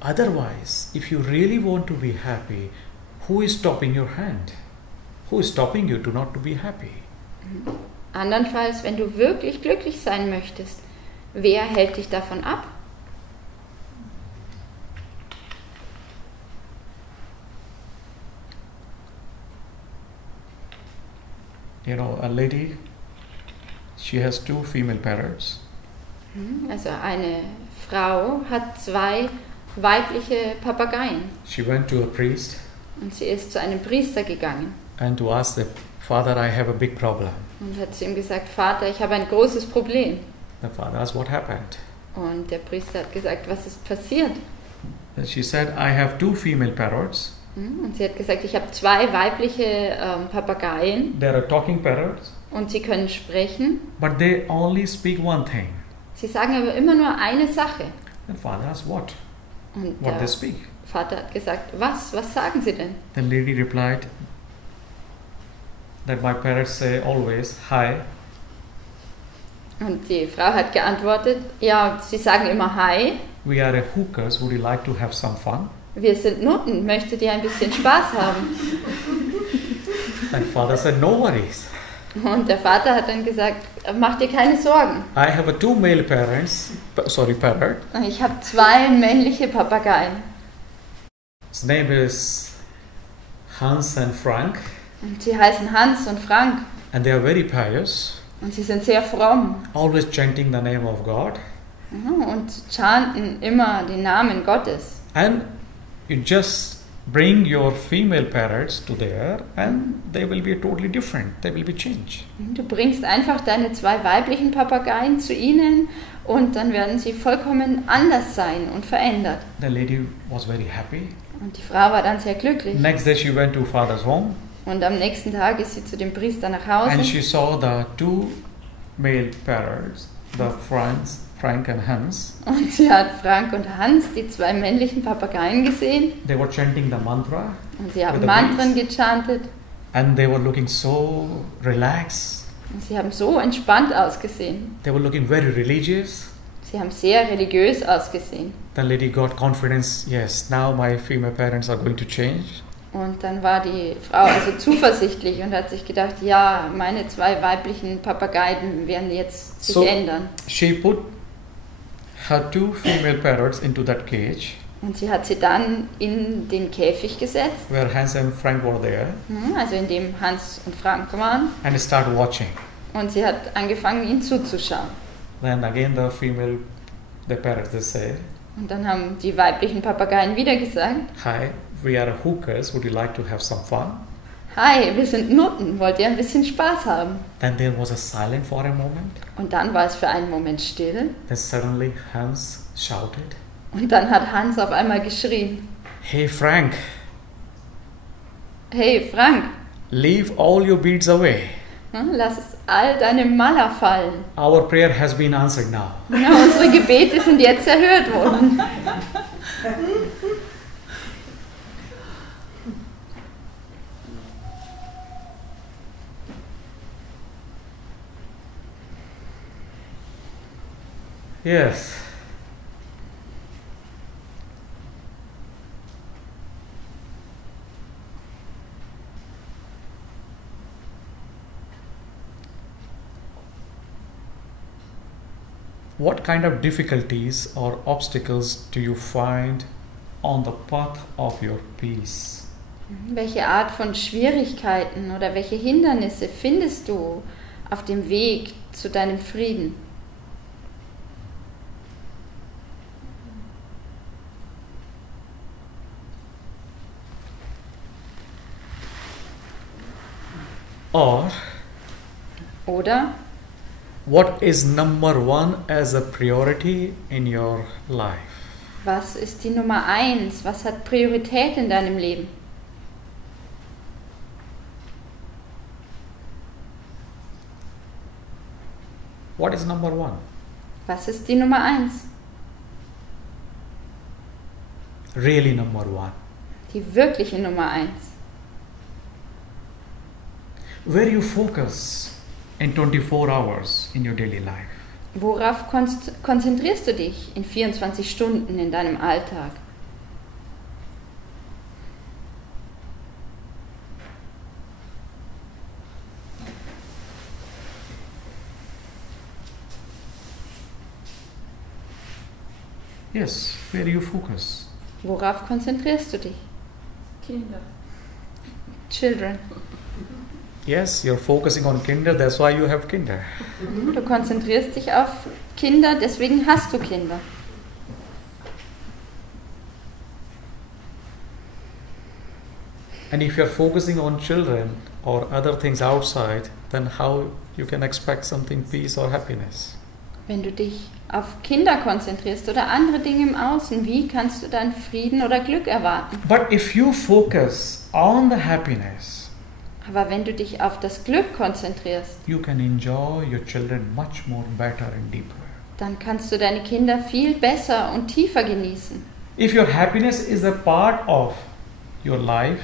Otherwise, if you really want to be happy, who is stopping your hand? Who is stopping you to not to be happy? Andernfalls, wenn du wirklich glücklich sein möchtest, wer hält dich davon ab? You know, a lady, she has 2 female parrots. Also eine Frau hat 2 weibliche Papageien She went to a priest und sie ist zu einem Priester gegangen and to ask the father, I have a big problem. und hat zu ihm gesagt, Vater, ich habe ein großes Problem. The father asked, what happened? Und der Priester hat gesagt, was ist passiert? And she said, I have 2 female parrots. Und sie hat gesagt, ich habe 2 weibliche Papageien They are talking parrots, und sie können sprechen. but they only speak one thing. Sie sagen aber immer nur eine Sache. The father asked, what? Und What der they speak? Vater hat gesagt, was sagen sie denn? The lady replied that my parrots say always, hi. Und die Frau hat geantwortet, ja, sie sagen immer Hi, We are a hookers. Would you like to have some fun? wir sind Nutten, möchtet ihr ein bisschen Spaß haben? And father said, no worries. Und der Vater hat dann gesagt, mach dir keine Sorgen. I have a 2 male parrot. Ich habe 2 männliche Papageien. His name is Hans and Frank, Und sie heißen Hans und Frank. and they are very pious, Und sie sind sehr fromm. always chanting the name of God. Und chanten immer den Namen Gottes. And you just bring your female parrots to there, and they will be totally different. They will be changed. Du bringst einfach deine 2 weiblichen Papageien zu ihnen und dann werden sie vollkommen anders sein und verändert. The lady was very happy. Und die Frau war dann sehr glücklich. Next day she went to father's home, Und am nächsten Tag ist sie zu dem Priester nach and Hause she saw the 2 male parrots, the Frank and Hans. und sie hat Frank und Hans, die 2 männlichen Papageien, gesehen. They were chanting the mantra, Und sie haben With the Mantren gechantet and they were looking so relaxed. und sie haben so entspannt ausgesehen. They were looking very religious. Sie haben sehr religiös ausgesehen. The lady got confidence, yes, now my female parents are going to change. Und dann war die Frau also zuversichtlich und hat sich gedacht, ja, meine 2 weiblichen Papageien werden jetzt sich ändern. She put her 2 female parrots into that cage, Und sie hat sie dann in den Käfig gesetzt, where Hans and Frank were there, also in dem Hans und Frank waren. and started watching. Und sie hat angefangen, ihnen zuzuschauen. Then again the parrots, they say, Und dann haben die weiblichen Papageien wieder gesagt, hi, we are hookers, would you like to have some fun? hi, wir sind Nutten, wollt ihr ein bisschen Spaß haben? Then there was a silence for a moment. Und dann war es für einen Moment still. Then suddenly Hans shouted, Und dann hat Hans auf einmal geschrien, hey Frank, hey Frank, leave all your beads away. lass all deine Maler fallen. Our prayer has been answered now. Ja, unsere Gebete sind jetzt erhört worden. Yes. What kind of difficulties or obstacles do you find on the path of your peace? Welche Art von Schwierigkeiten oder welche Hindernisse findest du auf dem Weg zu deinem Frieden? Oder what is number 1 as a priority in your life? was ist die Nummer 1? Was hat Priorität in deinem Leben? What is number 1? Was ist die Nummer 1? Really number 1. Die wirkliche Nummer 1. Where you focus in 24 hours in your daily life. Worauf konzentrierst du dich in 24 Stunden in deinem Alltag? Yes, where you focus. Worauf konzentrierst du dich? Kinder. Children. Yes, you're focusing on kinder, that's why you have kinder. Du konzentrierst dich auf Kinder, deswegen hast du Kinder. And if you're focusing on children or other things outside, then how you can expect something peace or happiness? Wenn du dich auf Kinder konzentrierst oder andere Dinge im Außen, wie kannst du dann Frieden oder Glück erwarten? But if you focus on the happiness, Aber wenn du dich auf das Glück konzentrierst, you can enjoy your children much more better and deeper. dann kannst du deine Kinder viel besser und tiefer genießen. If your happiness is a part of your life,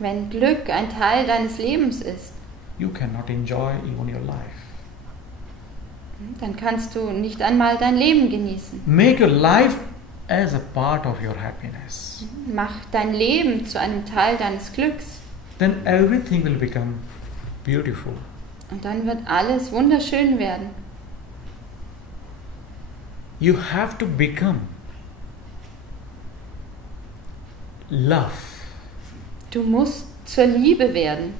Wenn Glück ein Teil deines Lebens ist, you cannot enjoy even your life. dann kannst du nicht einmal dein Leben genießen. Make your life as a part of your happiness. Mach dein Leben zu einem Teil deines Glücks. Then everything will become beautiful. Und dann wird alles wunderschön werden. You have to become love. Du musst zur Liebe werden.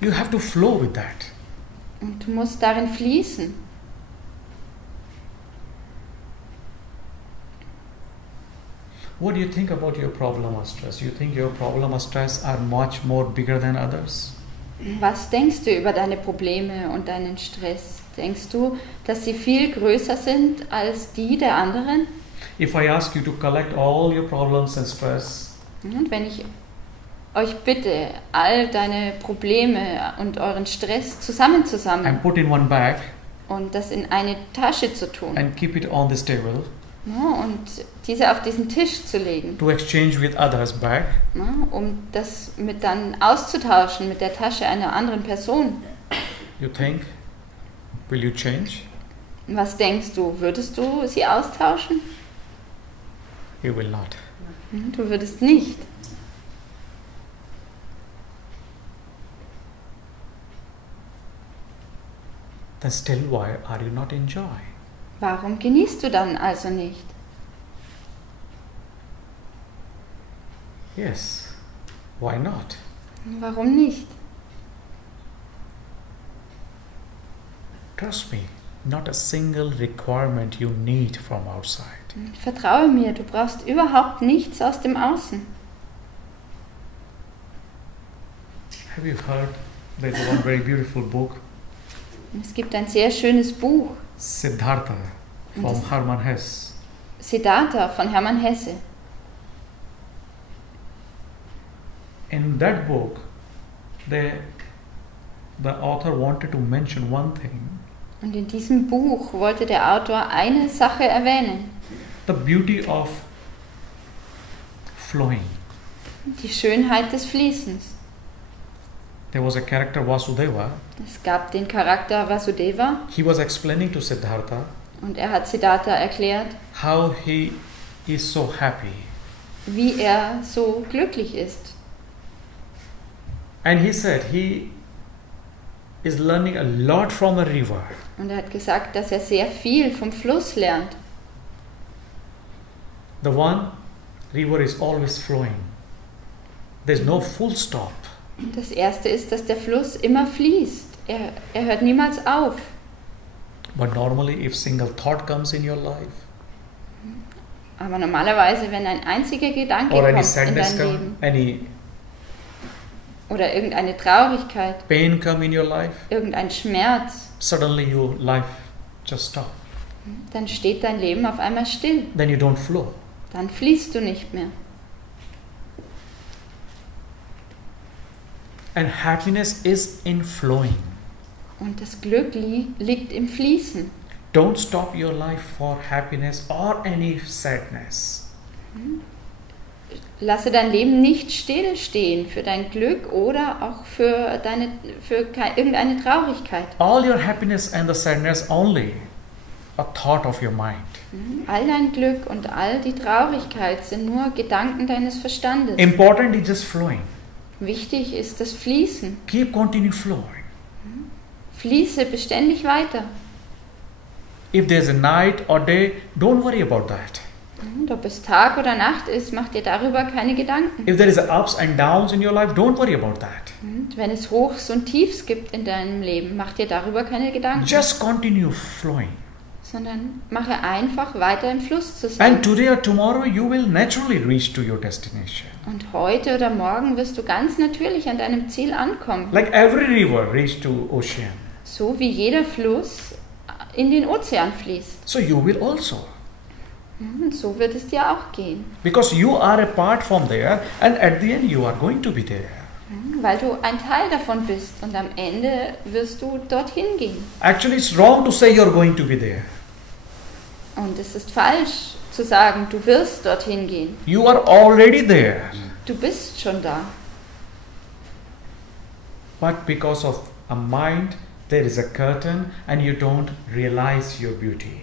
You have to flow with that. Und du musst darin fließen. What do you think about your problem or stress? You think your problem or stress are much more bigger than others? Was denkst du über deine Probleme und deinen Stress? Denkst du, dass sie viel größer sind als die der anderen? If I ask you to collect all your problems and stress, Und wenn ich euch bitte, all deine Probleme und euren Stress zusammenzusammeln and put in one bag und das in eine Tasche zu tun, and keep it on this table und diese auf diesen Tisch zu legen, to exchange with others bag, um das mit dann auszutauschen mit der Tasche einer anderen Person, you think Will you change? Was denkst du, würdest du sie austauschen? You will not. Du würdest nicht. Then still why are you not enjoying? Warum genießt du dann also nicht? Yes. Why not? Warum nicht? Trust me, not a single requirement you need from outside. Vertraue mir, du brauchst überhaupt nichts aus dem Außen. Have you heard? There's one very beautiful book, Es gibt ein sehr schönes Buch, Siddhartha, Und from das- Hermann Hesse. Siddhartha von Hermann Hesse. In that book, the author wanted to mention one thing, Und in diesem Buch wollte der Autor eine Sache erwähnen. the beauty of flowing. Die Schönheit des Fließens. There was a character Vasudeva. Es gab den Charakter Vasudeva He was explaining to Siddhartha und er hat Siddhartha erklärt, how he is so happy. wie er so glücklich ist. And he said he is learning a lot from a river. Und er hat gesagt, dass er sehr viel vom Fluss lernt. The one river is always flowing. There's no full stop. Das erste ist, dass der Fluss immer fließt. Er hört niemals auf. But normally if single thought comes in your life, Aber normalerweise, wenn ein einziger Gedanke or any kommt in sadness dein come, Leben any oder irgendeine Traurigkeit, pain come in your life, irgendein Schmerz, suddenly your life just stop. dann steht dein Leben auf einmal still. Then you don't flow. Dann fließt du nicht mehr. And happiness is in flowing. Und das Glück liegt im Fließen. Don't stop your life for happiness or any sadness. Lasse dein Leben nicht stillstehen für dein Glück oder auch für irgendeine Traurigkeit. All your happiness and the sadness only a thought of your mind. All dein Glück und all die Traurigkeit sind nur Gedanken deines Verstandes. Important is just flowing. Wichtig ist das Fließen. Keep continue flowing. Fließe beständig weiter. If there's a night or day, don't worry about that. Und ob es Tag oder Nacht ist, mach dir darüber keine Gedanken. If there is a ups and downs in your life, don't worry about that. Und wenn es Hochs und Tiefs gibt in deinem Leben, mach dir darüber keine Gedanken. Just continue flowing. Sondern mache einfach weiter im Fluss zu sein. And today or tomorrow, you will naturally reach to your destination. Und heute oder morgen wirst du ganz natürlich an deinem Ziel ankommen. Like every river reach to ocean. So wie jeder Fluss in den Ozean fließt. So you will also. Und so wird es dir auch gehen. Because you are a part from there and at the end you are going to be there. Weil du ein Teil davon bist und am Ende wirst du dorthin gehen. Actually, it's wrong to say you're going to be there. Und es ist falsch zu sagen, du wirst dorthin gehen. You are already there. Du bist schon da. But because of a mind, there is a curtain and you don't realize your beauty.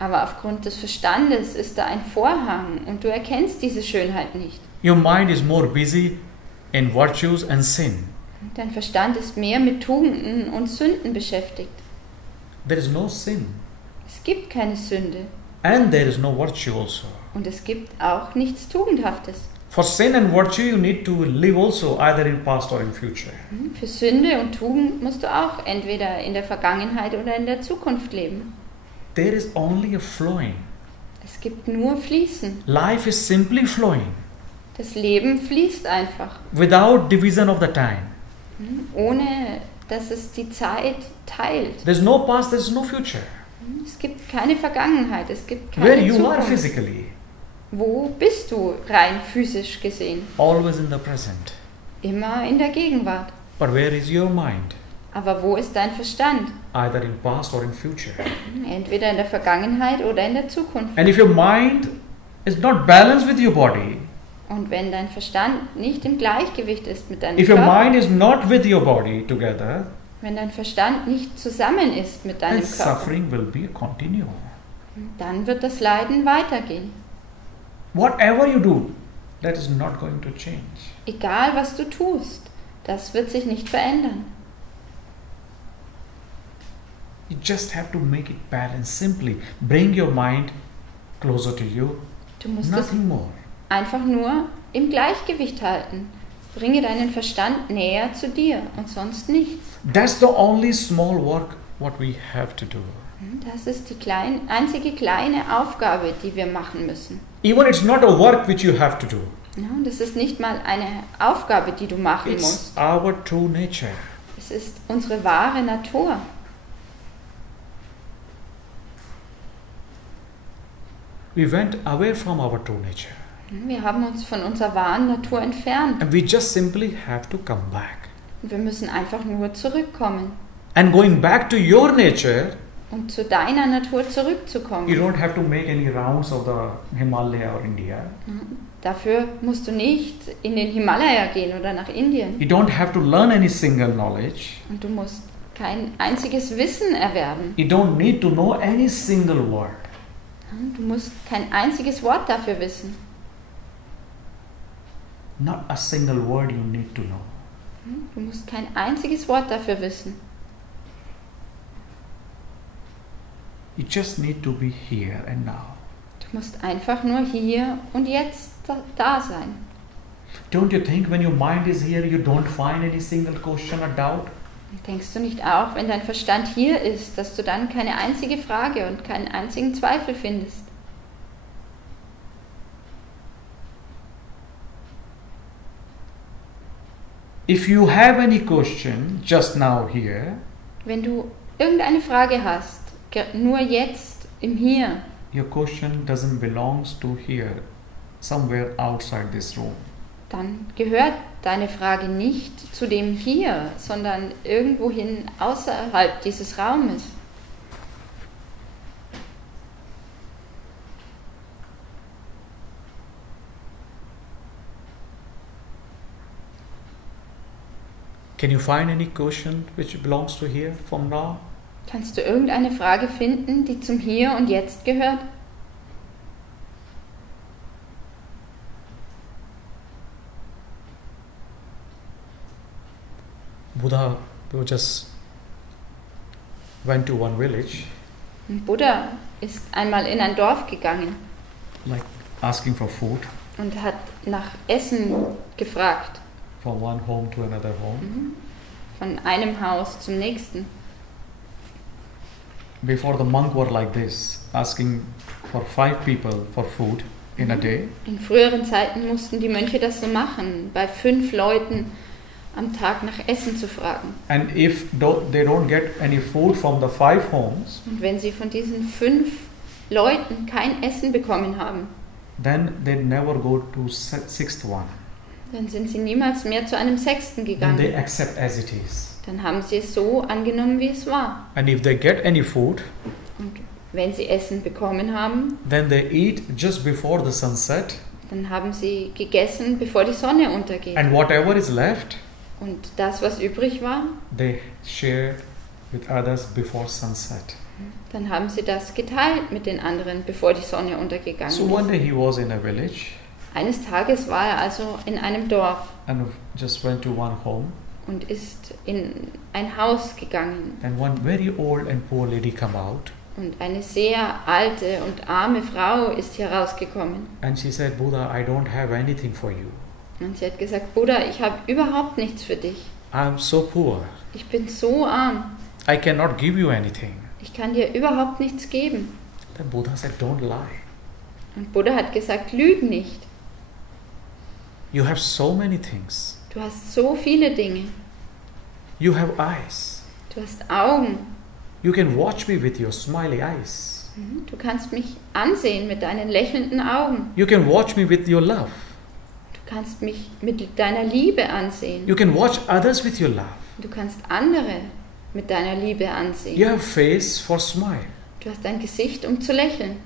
Aber aufgrund des Verstandes ist da ein Vorhang und du erkennst diese Schönheit nicht. Your mind is more busy in virtues and sin. Dein Verstand ist mehr mit Tugenden und Sünden beschäftigt. There is no sin. Es gibt keine Sünde And there is no virtue also. und es gibt auch nichts Tugendhaftes. For sin and virtue, you need to live also either in past or in future. Für Sünde und Tugend musst du auch entweder in der Vergangenheit oder in der Zukunft leben. There is only a flowing. Es gibt nur Fließen. Life is simply flowing Das Leben fließt einfach, without division of the time. ohne dass es die Zeit teilt. There's no past, there's no future. Es gibt keine Vergangenheit, es gibt keine Where you are Zukunft. physically, Wo bist du rein physisch gesehen? always in the present. Immer in der Gegenwart. But where is your mind? Aber wo ist dein Verstand? Either in past or in future. Entweder in der Vergangenheit oder in der Zukunft. And if your mind is not balanced with your body, Und wenn dein Verstand nicht im Gleichgewicht ist mit deinem if your Körper, mind is not with your body together, Wenn dein Verstand nicht zusammen ist mit deinem and Körper, suffering will be a continuum. dann wird das Leiden weitergehen. Whatever you do, that is not going to change. Egal was du tust, das wird sich nicht verändern. You just have to make it balanced. Simply bring your mind closer to you. Du musst es Nothing more. einfach nur im Gleichgewicht halten. Bringe deinen Verstand näher zu dir und sonst nichts. That's the only small work what we have to do. Das ist die einzige kleine Aufgabe, die wir machen müssen. Even it's not a work which you have to do. Ja, das ist nicht mal eine Aufgabe, die du machen It's musst. our true nature. Es ist unsere wahre Natur. We went away from our true nature. Wir haben uns von unserer wahren Natur entfernt. And we just simply have to come back. Und wir müssen einfach nur zurückkommen. And going back to your nature, Um zu deiner Natur you zurückzukommen. don't have to make any rounds of the Himalaya or India. Dafür musst du nicht in den Himalaya gehen oder nach Indien. You don't have to learn any single knowledge. Und du musst kein einziges Wissen erwerben. You don't need to know any single word. Du musst kein einziges Wort dafür wissen. Not a single word you need to know. Du musst kein einziges Wort dafür wissen. You just need to be here and now. Du musst einfach nur hier und jetzt da sein. Don't you think when your mind is here, you don't find any single question or doubt? Denkst du nicht auch, wenn dein Verstand hier ist, dass du dann keine einzige Frage und keinen einzigen Zweifel findest? If you have any question just now here, Wenn du irgendeine Frage hast, nur jetzt, im Hier, your question doesn't belong to here, somewhere outside this room. dann gehört deine Frage nicht zu dem Hier, sondern irgendwohin außerhalb dieses Raumes. Can you find any question which belongs to here from now? Kannst du irgendeine Frage finden, die zum Hier und Jetzt gehört? Buddha just went to one village, Ein Buddha ist einmal in ein Dorf gegangen like asking for food und hat nach Essen gefragt, from one home to another home. von einem Haus zum nächsten. Before the monk were like this, asking for 5 people for food in a day. In früheren Zeiten mussten die Mönche das so machen, bei 5 Leuten am Tag nach Essen zu fragen. And if they don't get any food from the 5 homes, Und wenn sie von diesen 5 Leuten kein Essen bekommen haben, then they'd never go to sixth one. dann sind sie niemals mehr zu einem 6. Then they gegangen. accept as it is. Dann haben sie es so angenommen, wie es war. And if they get any food, Und wenn sie Essen bekommen haben, then they eat just before the sunset. dann haben sie gegessen, bevor die Sonne untergeht. And whatever is left, Und das, was übrig war, they share with others before sunset. dann haben sie das geteilt mit den anderen, bevor die Sonne untergegangen So one ist. day he was in a village Eines Tages war er also in einem Dorf and just went to one home, und ist in ein Haus gegangen. and one very old and poor lady come out, Und eine sehr alte und arme Frau ist hier rausgekommen. and she said, Buddha, I don't have anything for you. Und sie hat gesagt, Buddha, ich habe überhaupt nichts für dich. I'm so poor. Ich bin so arm. I cannot give you anything. Ich kann dir überhaupt nichts geben. Then Buddha said, don't lie. Und Buddha hat gesagt, lüg nicht. You have so many things. Du hast so viele Dinge. You have eyes. Du hast Augen. You can watch me with your smiley eyes. Du kannst mich ansehen mit deinen lächelnden Augen. You can watch me with your love. Du kannst mich mit deiner Liebe ansehen. You can watch others with your love. Du kannst andere mit deiner Liebe You ansehen. have face for smile. Du hast ein Gesicht, um zu lächeln.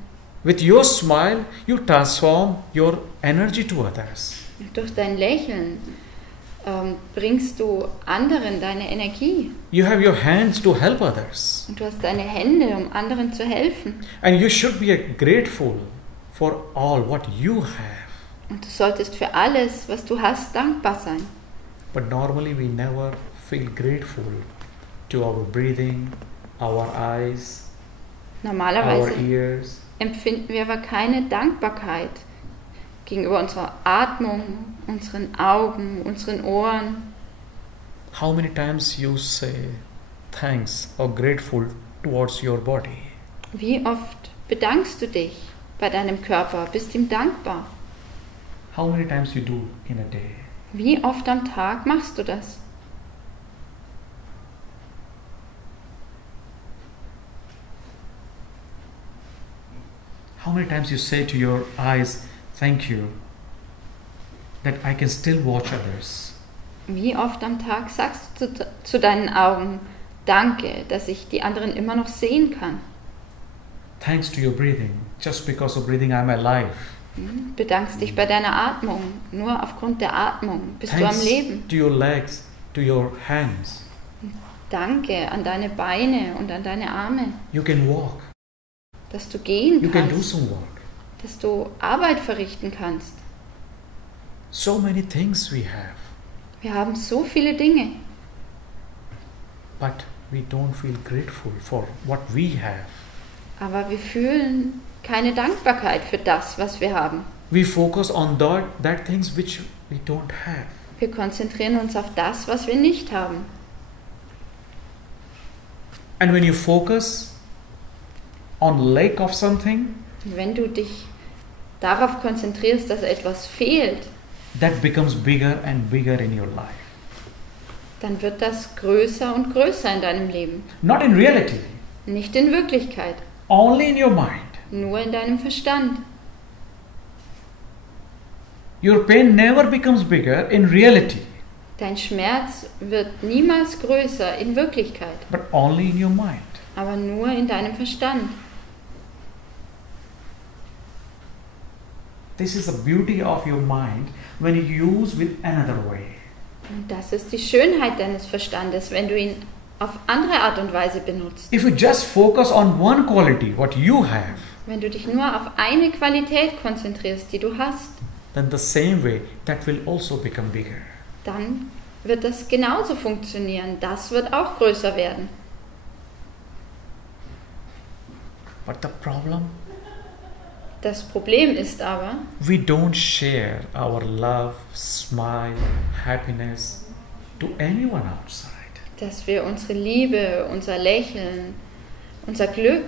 With your smile, you transform your energy to others. Und durch dein Lächeln bringst du anderen deine Energie. You have your hands to help others. Und du hast deine Hände, um anderen zu helfen. And you should be grateful for all what you have. Und du solltest für alles, was du hast, dankbar sein. But normally we never feel grateful to our breathing, our eyes, our Normalerweise ears. empfinden wir aber keine Dankbarkeit gegenüber unserer Atmung, unseren Augen, unseren Ohren. How many times you say thanks or grateful towards your body? Wie oft bedankst du dich bei deinem Körper, bist ihm dankbar? How many times you do in a day? Wie oft am Tag machst du das? How many times you say to your eyes, thank you, that I can still watch others? Wie oft am Tag sagst du zu deinen Augen, danke, dass ich die anderen immer noch sehen kann? Thanks to your breathing. Just because of breathing, I'm alive. Bedankst dich bei deiner Atmung, nur aufgrund der Atmung bist du am Thanks Leben. to your legs, to your hands. Danke an deine Beine und an deine Arme, You can walk. dass du gehen You can do kannst, some work. dass du Arbeit verrichten kannst. So many things we have, Wir haben so viele Dinge, but we don't feel grateful for what we have. aber wir fühlen keine Dankbarkeit für das, was wir haben. We focus on that things which we don't have. Wir konzentrieren uns auf das, was wir nicht haben. And when you focus on lack of something, Und wenn du dich darauf konzentrierst, dass etwas fehlt, that becomes bigger and bigger in your life. dann wird das größer und größer in deinem Leben. Not in reality, Nicht in Wirklichkeit, only in your mind. nur in deinem Verstand. Your pain never becomes bigger in reality, Dein Schmerz wird niemals größer in Wirklichkeit, but only in your mind. aber nur in deinem Verstand. This is the beauty of your mind when you use with another way. Und das ist die Schönheit deines Verstandes, wenn du ihn auf andere Art und Weise benutzt. If you just focus on one quality, what you have, Wenn du dich nur auf eine Qualität konzentrierst, die du hast, then the same way that will also become bigger. dann wird das genauso funktionieren. Das wird auch größer werden. But the problem, Das Problem ist aber, we don't share our love, smile, happiness to anyone outside. dass wir unsere Liebe, unser Lächeln, unser Glück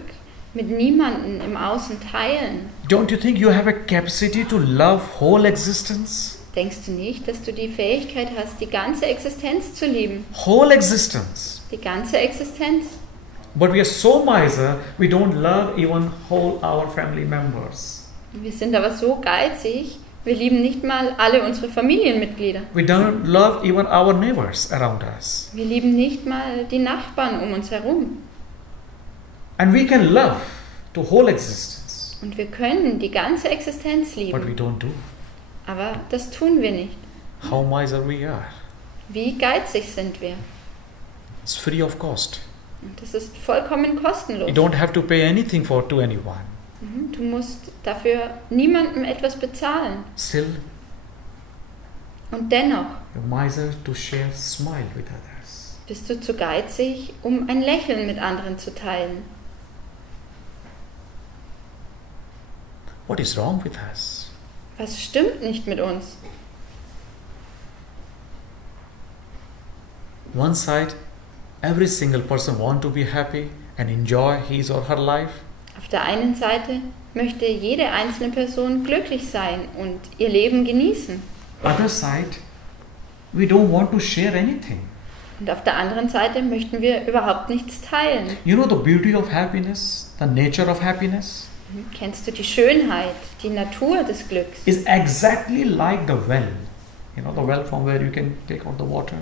mit niemandem im Außen teilen. Don't you think you have a capacity to love whole existence? Denkst du nicht, dass du die Fähigkeit hast, die ganze Existenz zu lieben? Whole existence. Die ganze Existenz? But we are so miser, we don't love even whole our family members. Wir sind aber so geizig, wir lieben nicht mal alle unsere Familienmitglieder. We don't love even our neighbors around us. Wir lieben nicht mal die Nachbarn um uns herum. And we can love to whole existence, Und wir können die ganze Existenz but we lieben. don't do. Aber das tun wir nicht. How miser we are. Wie geizig sind wir? It's free of cost. Und das ist vollkommen kostenlos. You don't have to pay anything to anyone. Du musst dafür niemandem etwas bezahlen. Still, Und dennoch you're miser to share smile with others. bist du zu geizig, um ein Lächeln mit anderen zu teilen. What is wrong with us? Was stimmt nicht mit uns? One side, every single person want to be happy and enjoy his or her life. Auf der einen Seite möchte jede einzelne Person glücklich sein und ihr Leben genießen. Other side, we don't want to share anything. Und auf der anderen Seite möchten wir überhaupt nichts teilen. You know the beauty of happiness, the nature of happiness Kennst du die Schönheit, die Natur des Glücks? is exactly like the well. You know the well from where you can take out the water.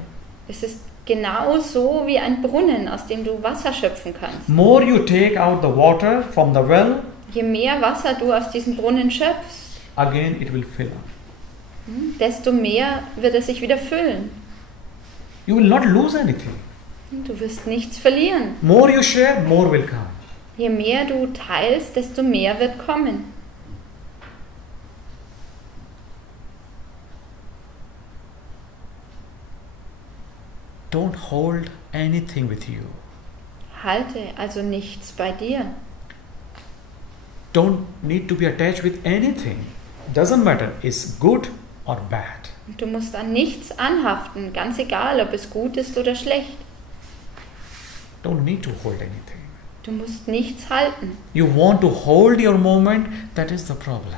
Es ist genau so wie ein Brunnen, aus dem du Wasser schöpfen kannst. More you take out the water from the well, Je mehr Wasser du aus diesem Brunnen schöpfst, again it will fill up. desto mehr wird es sich wieder füllen. You will not lose anything. Du wirst nichts verlieren. More you share, more will come. Je mehr du teilst, desto mehr wird kommen. Don't hold anything with you. Halte also nichts bei dir. Don't need to be attached with anything. Doesn't matter, it's good or bad. Du musst an nichts anhaften, ganz egal, ob es gut ist oder schlecht. Don't need to hold anything. Du musst nichts halten. You want to hold your moment, that is the problem.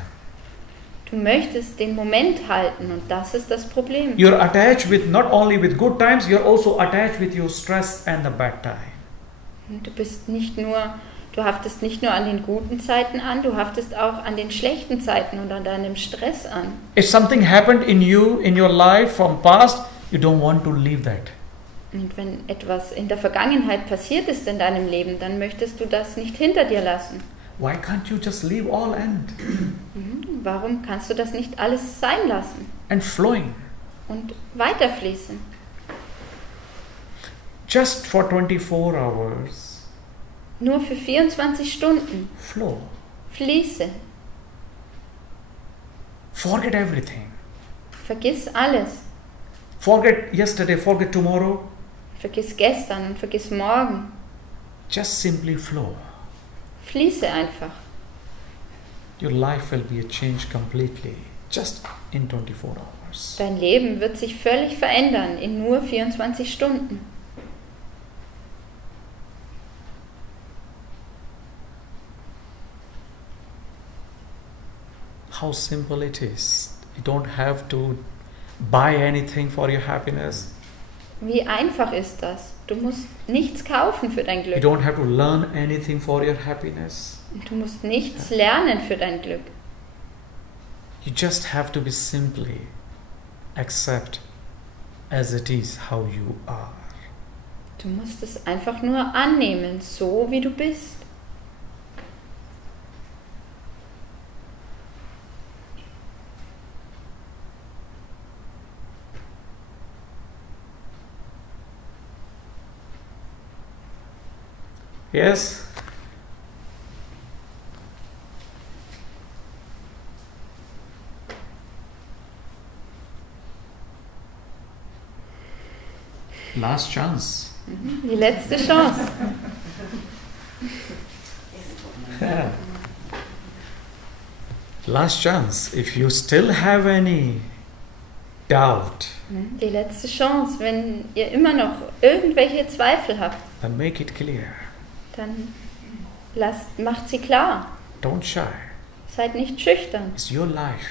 Du möchtest den Moment halten und das ist das Problem. You're attached with not only with good times, you're also attached with your stress and the bad time. Du haftest nicht nur an den guten Zeiten an, du haftest auch an den schlechten Zeiten und an deinem Stress an. If something happened in you, in your life from past, you don't want to leave that. Und wenn etwas in der Vergangenheit passiert ist in deinem Leben, dann möchtest du das nicht hinter dir lassen. Why can't you just leave all end? Warum kannst du das nicht alles sein lassen? And flowing. Und weiterfließen. Just for 24 hours. Nur für 24 Stunden. Flow. Fließe. Forget everything. Vergiss alles. Forget yesterday, forget tomorrow. Vergiss gestern und vergiss morgen. Just simply flow. Fließe einfach. Your life will be a change completely, just in 24 hours. Dein Leben wird sich völlig verändern in nur 24 Stunden. How simple it is. You don't have to buy anything for your happiness. Wie einfach ist das? Du musst nichts kaufen für dein You Glück. don't have to learn anything for your happiness. Du musst nichts lernen für dein Glück. You just have to be simply accept as it is how you are. Du musst es einfach nur annehmen, so wie du bist. Yes? Last chance. Die letzte Chance. Yeah. Last chance. If you still have any doubt, Die letzte Chance, wenn ihr immer noch irgendwelche Zweifel habt, then make it clear. dann macht sie klar. Don't shy. Seid nicht schüchtern. It's your life.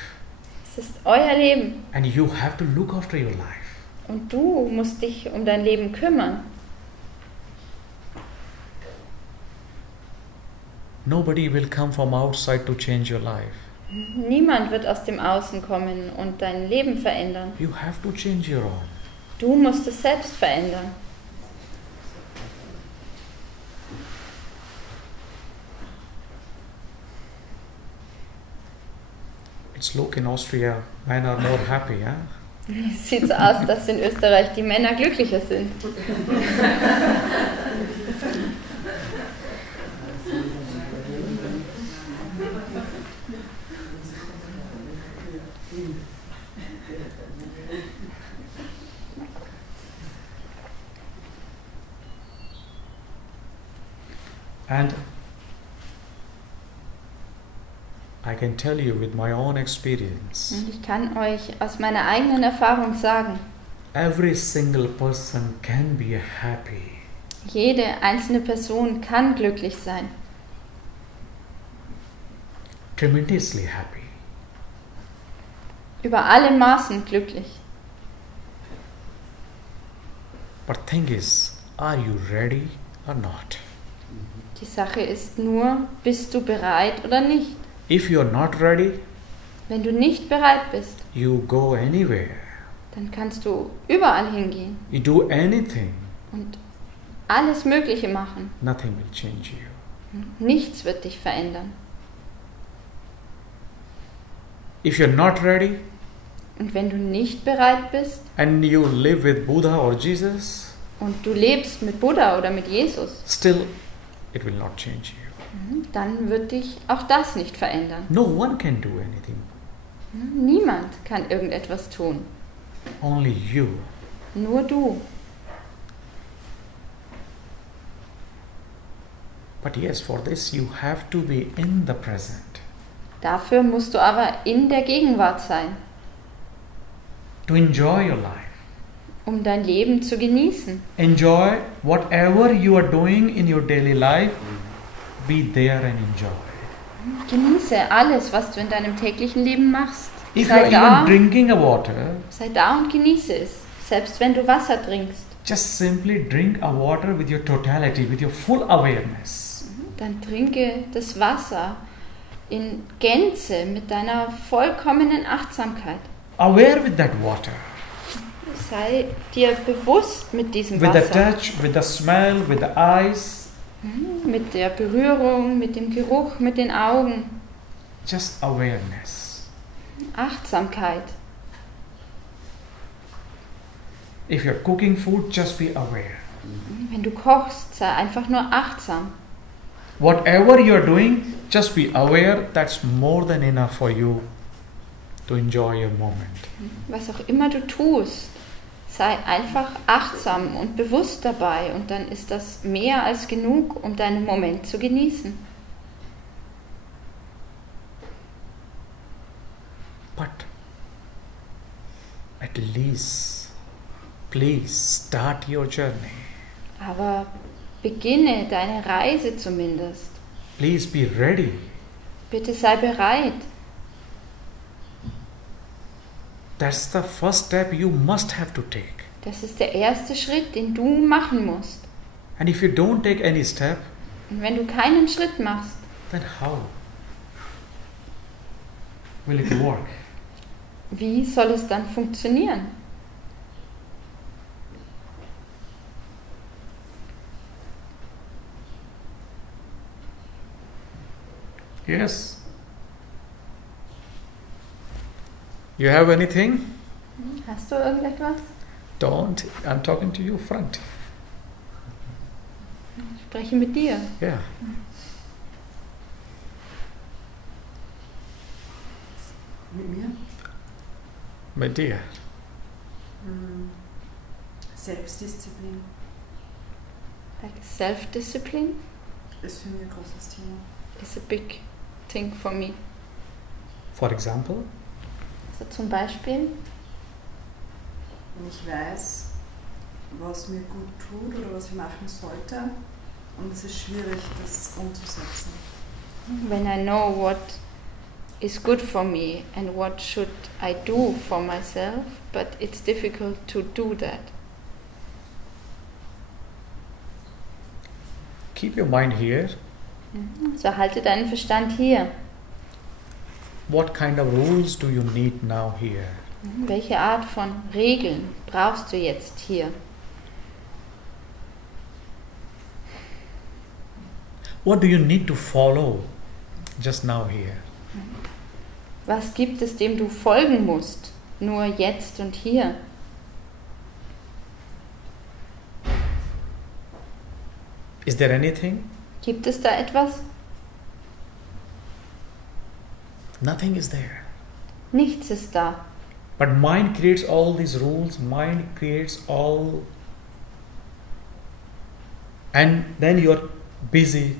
Es ist euer Leben. And you have to look after your life. Und du musst dich um dein Leben kümmern. Nobody will come from outside to change your life. Niemand wird aus dem Außen kommen und dein Leben verändern. You have to change your own. Du musst es selbst verändern. It's look in Austria, men are more happy, yeah? Es sieht so aus, dass in Österreich die Männer glücklicher sind. And I can tell you with my own experience, Und ich kann euch aus meiner eigenen Erfahrung sagen, every single person can be happy. jede einzelne Person kann glücklich sein. Tremendously happy. Über alle Maßen glücklich. But thing is, are you ready or not? Die Sache ist nur, bist du bereit oder nicht? If you are not ready, Wenn du nicht bereit bist, you go anywhere. dann kannst du überall hingehen You do anything. und alles Mögliche machen. Nothing will change you. Nichts wird dich verändern. If you're not ready, Und wenn du nicht bereit bist and you live with Buddha or Jesus, und du lebst mit Buddha oder mit Jesus, still it will not change you. dann wird dich auch das nicht verändern. No one can do anything. Niemand kann irgendetwas tun. Only you. Nur du. But yes, for this you have to be in the present. Dafür musst du aber in der Gegenwart sein, To enjoy your life. um dein Leben zu genießen. Enjoy whatever you are doing in your daily life. Be there and enjoy. Genieße alles, was du in deinem täglichen Leben machst. If you are even drinking a water, Sei da und genieße es, selbst wenn du Wasser trinkst. just simply drink a water with your totality, with your full awareness. Dann trinke das Wasser in Gänze mit deiner vollkommenen Achtsamkeit. Aware with that water. Sei dir bewusst mit diesem With the Wasser. touch, with the smell, with the eyes. Mit der Berührung, mit dem Geruch, mit den Augen. Just awareness. Achtsamkeit. If you're cooking food, just be aware. Wenn du kochst, sei einfach nur achtsam. Whatever you're doing, just be aware. That's more than enough for you to enjoy your moment. Was auch immer du tust, sei einfach achtsam und bewusst dabei und dann ist das mehr als genug, um deinen Moment zu genießen. But at least, please start your journey. Aber beginne deine Reise zumindest. Please be ready. Bitte sei bereit. That's the first step you must have to take. Das ist der erste Schritt, den du machen musst. And if you don't take any step, Und wenn du keinen Schritt machst, then how will it work? wie soll es dann funktionieren? Yes. You have anything? Hast du irgendetwas? Don't. I'm talking to you front. Ich spreche mit dir. Yeah. Mit mir? Mit dir. Selbstdisziplin Like self-discipline ist für mich ein großes Thema. is a big thing for me. For example, So zum Beispiel, Wenn ich weiß, was mir gut tut oder was ich machen sollte und es ist schwierig, das umzusetzen. when I know what is good for me and what should I do for myself, but it's difficult to do that. keep your mind here. So halte deinen Verstand hier. What kind of rules do you need now here? Welche Art von Regeln brauchst du jetzt hier? What do you need to follow just now here? Was gibt es, dem du folgen musst? Nur jetzt und hier. Is there anything? Gibt es da etwas? Nothing is there. Nichts ist da. But mind creates all these rules, mind creates all, and then you are busy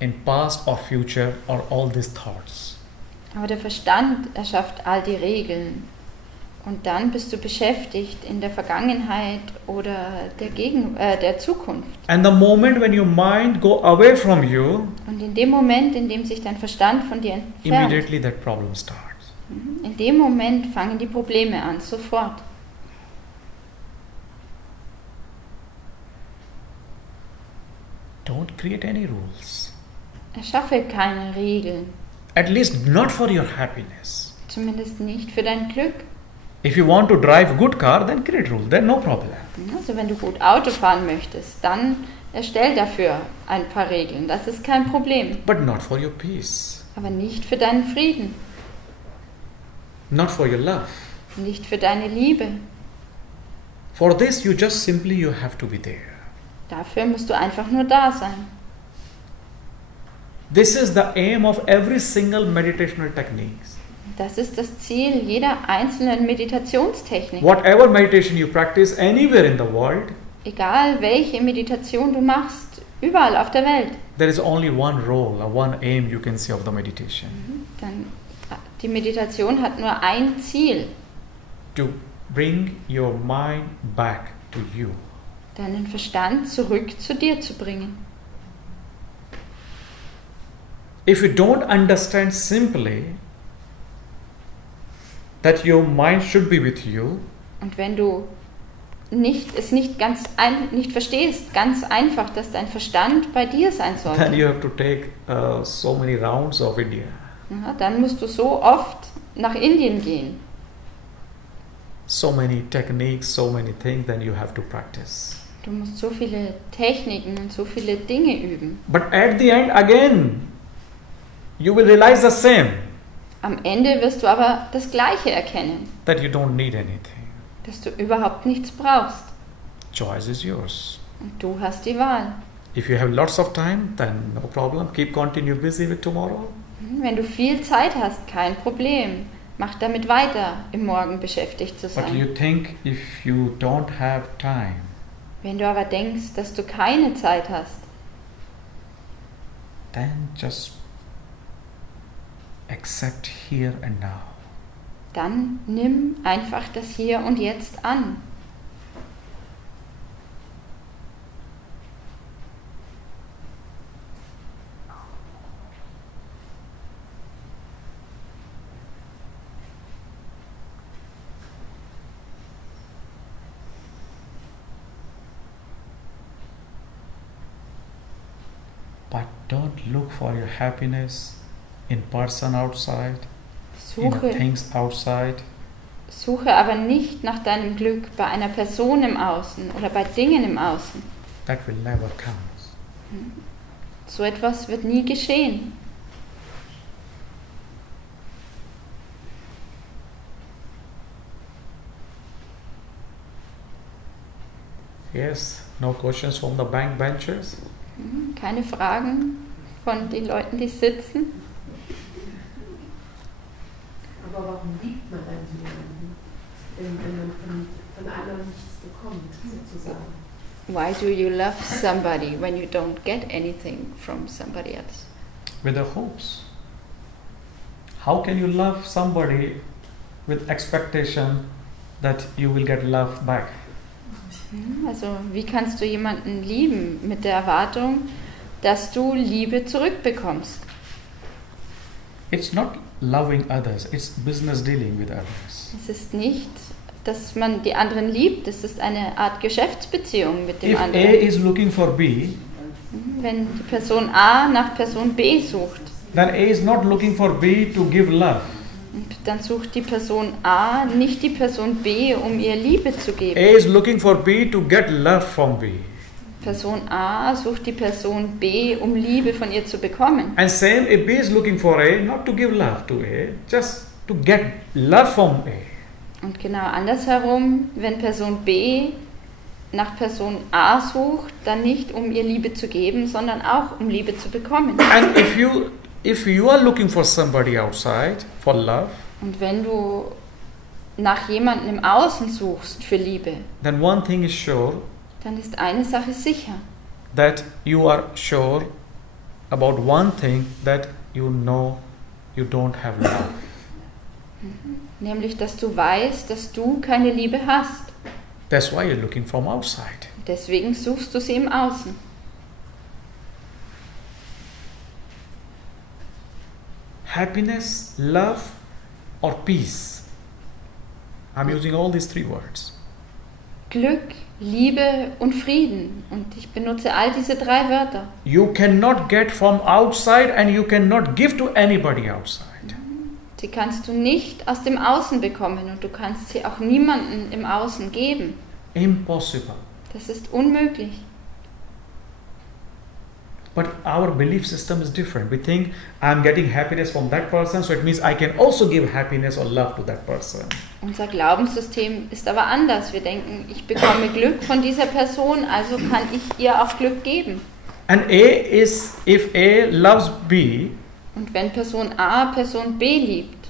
in past or future or all these thoughts. Aber der Verstand erschafft all die Regeln. Und dann bist du beschäftigt in der Vergangenheit oder der Zukunft. And the moment when your mind go away from you, Und in dem Moment, in dem sich dein Verstand von dir entfernt, immediately that problem starts. in dem Moment fangen die Probleme an, sofort. Don't create any rules. Erschaffe keine Regeln, At least not for your happiness. zumindest nicht für dein Glück. If you want to drive a good car, then create rules. Then no problem. Also wenn du gut Auto fahren möchtest, dann erstell dafür ein paar Regeln. Das ist kein Problem. But not for your peace. Aber nicht für deinen Frieden. not for your love. Nicht für deine Liebe. For this, you have to be there. Dafür musst du einfach nur da sein. This is the aim of every single meditational techniques. Das ist das Ziel jeder einzelnen Meditationstechnik. Whatever meditation you practice anywhere in the world, Egal welche Meditation du machst, überall auf der Welt. there is only one role, or one aim you can see of the meditation. Dann, die Meditation hat nur ein Ziel, To bring your mind back to you. deinen Verstand zurück zu dir zu bringen. If you don't understand simply that your mind should be with you, Und wenn du nicht verstehst, ganz einfach, dass dein Verstand bei dir sein then sollte, you have to take so many rounds of India. ja, dann musst du so oft nach Indien gehen. So many techniques, so many things, then you have to practice. Du musst so viele Techniken und so viele Dinge üben. But at the end, again, you will realize the same, Am Ende wirst du aber das Gleiche erkennen, that you don't need anything. dass du überhaupt nichts brauchst. Choice is yours. Und du hast die Wahl. If you have lots of time, then no problem. Continue busy with tomorrow. Wenn du viel Zeit hast, kein Problem. Mach damit weiter, im Morgen beschäftigt zu But sein. you think if you don't have time, Wenn du aber denkst, dass du keine Zeit hast, then just accept here and now. dann nimm einfach das Hier und Jetzt an. But don't look for your happiness in person outside, in Suche, things outside. suche aber nicht nach deinem Glück bei einer Person im Außen oder bei Dingen im Außen. That will never come. So etwas wird nie geschehen. Yes, no questions from the bank benchers. Keine Fragen von den Leuten, die sitzen. Aber warum liebt man dann jemanden, wenn man von anderen nichts bekommt, sozusagen? Why do you love somebody when you don't get anything from somebody else? With the hopes. How can you love somebody with expectation that you will get love back? Also, wie kannst du jemanden lieben mit der Erwartung, dass du Liebe zurückbekommst? It's not loving others, it's business dealing with others. Es ist nicht, dass man die anderen liebt, es ist eine Art Geschäftsbeziehung mit dem If A anderen. is looking for B, Wenn die Person A nach Person B sucht, then A is not looking for B to give love. und dann sucht die Person A nicht die Person B, um ihr Liebe zu A geben. is looking for B to get love from B. Person A sucht die Person B, um Liebe von ihr zu bekommen. And same, if B is looking for A, not to give love to A, just to get love from A. Und genau andersherum, wenn Person B nach Person A sucht, dann nicht um ihr Liebe zu geben, sondern auch um Liebe zu bekommen. And if you are looking for somebody outside for love, Und wenn du nach jemandem im Außen suchst für Liebe, then one thing is sure, dann ist eine Sache sicher. that you are sure about one thing, that you know you don't have love. Nämlich, dass du weißt, dass du keine Liebe hast. That's why you're looking from outside. Deswegen suchst du sie im Außen. Happiness, love, or peace. I'm using all these three words. Glück, Liebe und Frieden. Und ich benutze all diese drei Wörter. You cannot get from outside and you cannot give to anybody outside. Sie kannst du nicht aus dem Außen bekommen und du kannst sie auch niemandem im Außen geben. Impossible. Das ist unmöglich. But our belief system is different. We think I'm getting happiness from that person, so it means I can also give happiness or love to that person. Unser Glaubenssystem ist aber anders. Wir denken, ich bekomme Glück von dieser Person, also kann ich ihr auch Glück geben. And if A loves B, Und wenn Person A Person B liebt,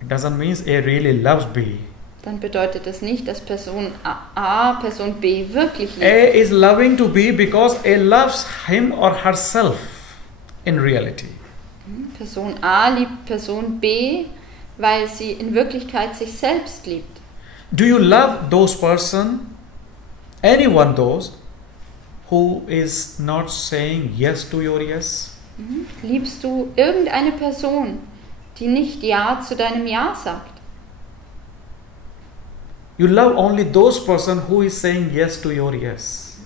it doesn't mean A really loves B. dann bedeutet das nicht, dass Person A Person B wirklich A liebt. is loving to B because A loves him or herself in reality. Person A liebt Person B, weil sie in Wirklichkeit sich selbst liebt. Do you love those person, anyone those, who is not saying yes to your yes? Liebst du irgendeine Person, die nicht Ja zu deinem Ja sagt? You love only those person who is saying yes to your yes.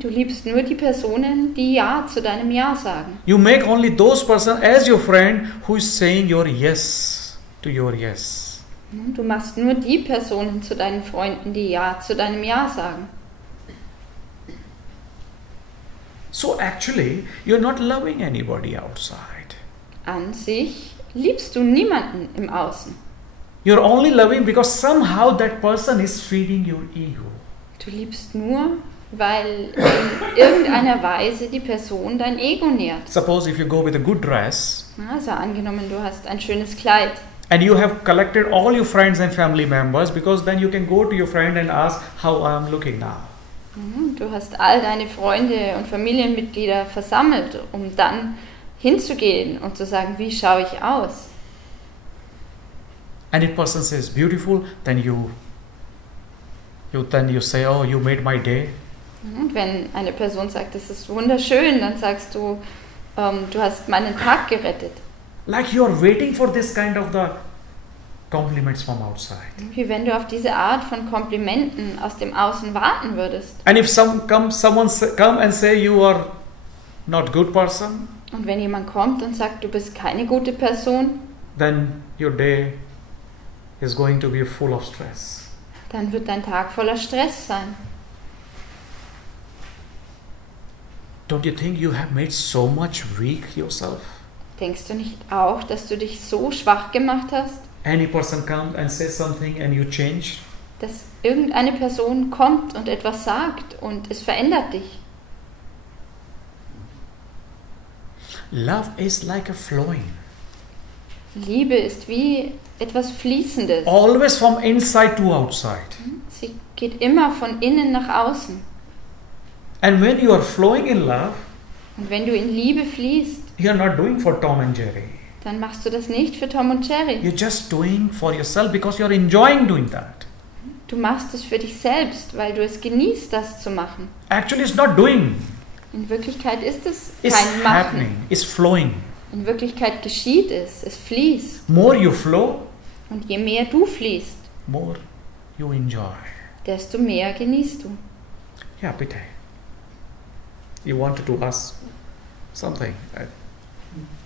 Du liebst nur die Personen, die Ja zu deinem Ja sagen. You make only those person as your friend who is saying your yes to your yes. Du machst nur die Personen zu deinen Freunden, die Ja zu deinem Ja sagen. So actually, you're not loving anybody outside. An sich liebst du niemanden im Außen. You're only loving because somehow that person is feeding your ego. Du liebst nur, weil in irgendeiner Weise die Person dein Ego nährt. Suppose if you go with a good dress Also angenommen, du hast ein schönes Kleid and you have collected all your friends and family members, because then you can go to your friend and ask how I am looking now. Du hast all deine Freunde und Familienmitglieder versammelt, um dann hinzugehen und zu sagen, wie schaue ich aus? And if person says beautiful, then you say, oh, you made my day. Und wenn eine Person sagt, das ist wunderschön, dann sagst du, du hast meinen Tag gerettet. Like you are waiting for this kind of the compliments from outside. Wie wenn du auf diese Art von Komplimenten aus dem Außen warten würdest. And if someone come and say you are not good person, Und wenn jemand kommt und sagt, du bist keine gute Person, then your day is going to be full of stress. dann wird dein Tag voller Stress sein. Don't you think you have made so much weak yourself? Denkst du nicht auch, dass du dich so schwach gemacht hast, Any person comes and says something and you change? dass irgendeine Person kommt und etwas sagt und es verändert dich? Love is like a flowing. Liebe ist wie etwas Fließendes. Always from inside to outside. Sie geht immer von innen nach außen. And when you are flowing in love, Und wenn du in Liebe fließt, you are not doing for Tom and Jerry. dann machst du das nicht für Tom und Jerry. You're just doing for yourself because you are enjoying doing that. Du machst es für dich selbst, weil du es genießt, das zu machen. Actually, it's not doing. In Wirklichkeit ist es It's kein happening. Machen. It's flowing. In Wirklichkeit geschieht es. Es fließt. More you flow, Und je mehr du fließt, more you enjoy. desto mehr genießt du. Yeah, bitte. You wanted to ask something.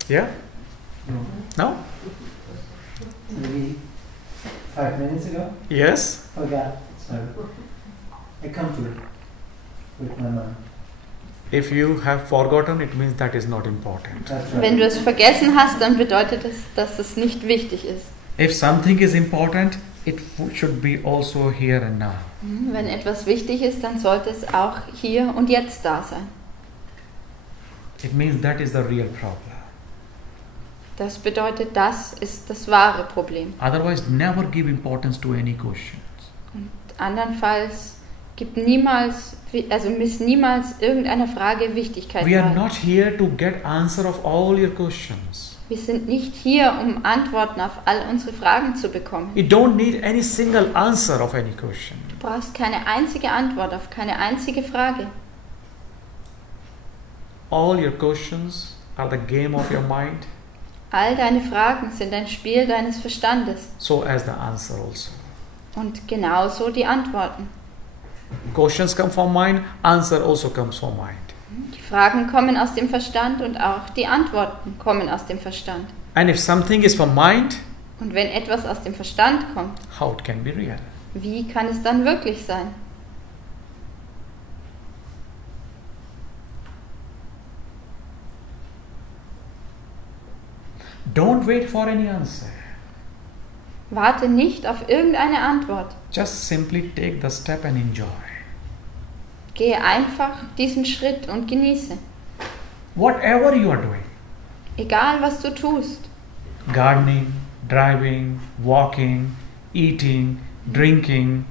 Yeah? No? Maybe 5 minutes ago, Yes? forgot. So I come to it with my mom. If you have forgotten, it means that is not important. That's right. Wenn du es vergessen hast, dann bedeutet es, dass es nicht wichtig ist. If something is important, it should be also here and now. Wenn etwas wichtig ist, dann sollte es auch hier und jetzt da sein. It means that is the real problem. Das bedeutet, das ist das wahre Problem. Otherwise, never give importance to any questions. Und andernfalls misst niemals irgendeiner Frage Wichtigkeit We are bei. not here to get answer of all your questions. Wir sind nicht hier, um Antworten auf all unsere Fragen zu bekommen. You don't need any single answer of any question. Du brauchst keine einzige Antwort auf keine einzige Frage. All your questions are the game of your mind, All deine Fragen sind ein Spiel deines Verstandes so as the answer also. und genauso die Antworten. Questions come from mind, answer also comes from mind. Die Fragen kommen aus dem Verstand und auch die Antworten kommen aus dem Verstand. And if something is from mind, Und wenn etwas aus dem Verstand kommt, how it can be real? wie kann es dann wirklich sein? Don't wait for any answer. Warte nicht auf irgendeine Antwort. Just simply take the step and enjoy. Gehe einfach diesen Schritt und genieße. Whatever you are doing. Egal, was du tust. Gardening, driving, walking, eating, drinking,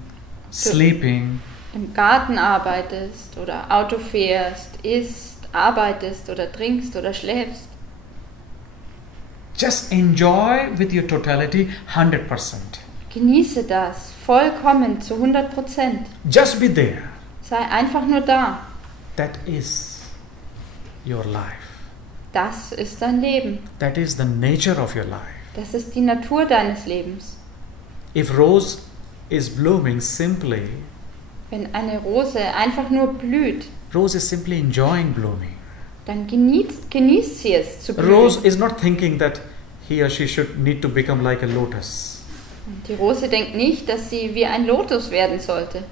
sleeping. Im Garten arbeitest oder Auto fährst, isst, arbeitest oder trinkst oder schläfst. Just enjoy with your totality 100%. Genieße das vollkommen zu 100%. Just be there. Sei einfach nur da. That is your life. Das ist dein Leben. That is the nature of your life. Das ist die Natur deines Lebens. If rose is blooming simply, Wenn eine Rose einfach nur blüht, rose is simply enjoying blooming. dann genießt sie es zu blühen. Rose is not thinking that he or she should need to become like a lotus. Die Rose denkt nicht, dass sie wie ein Lotus werden sollte.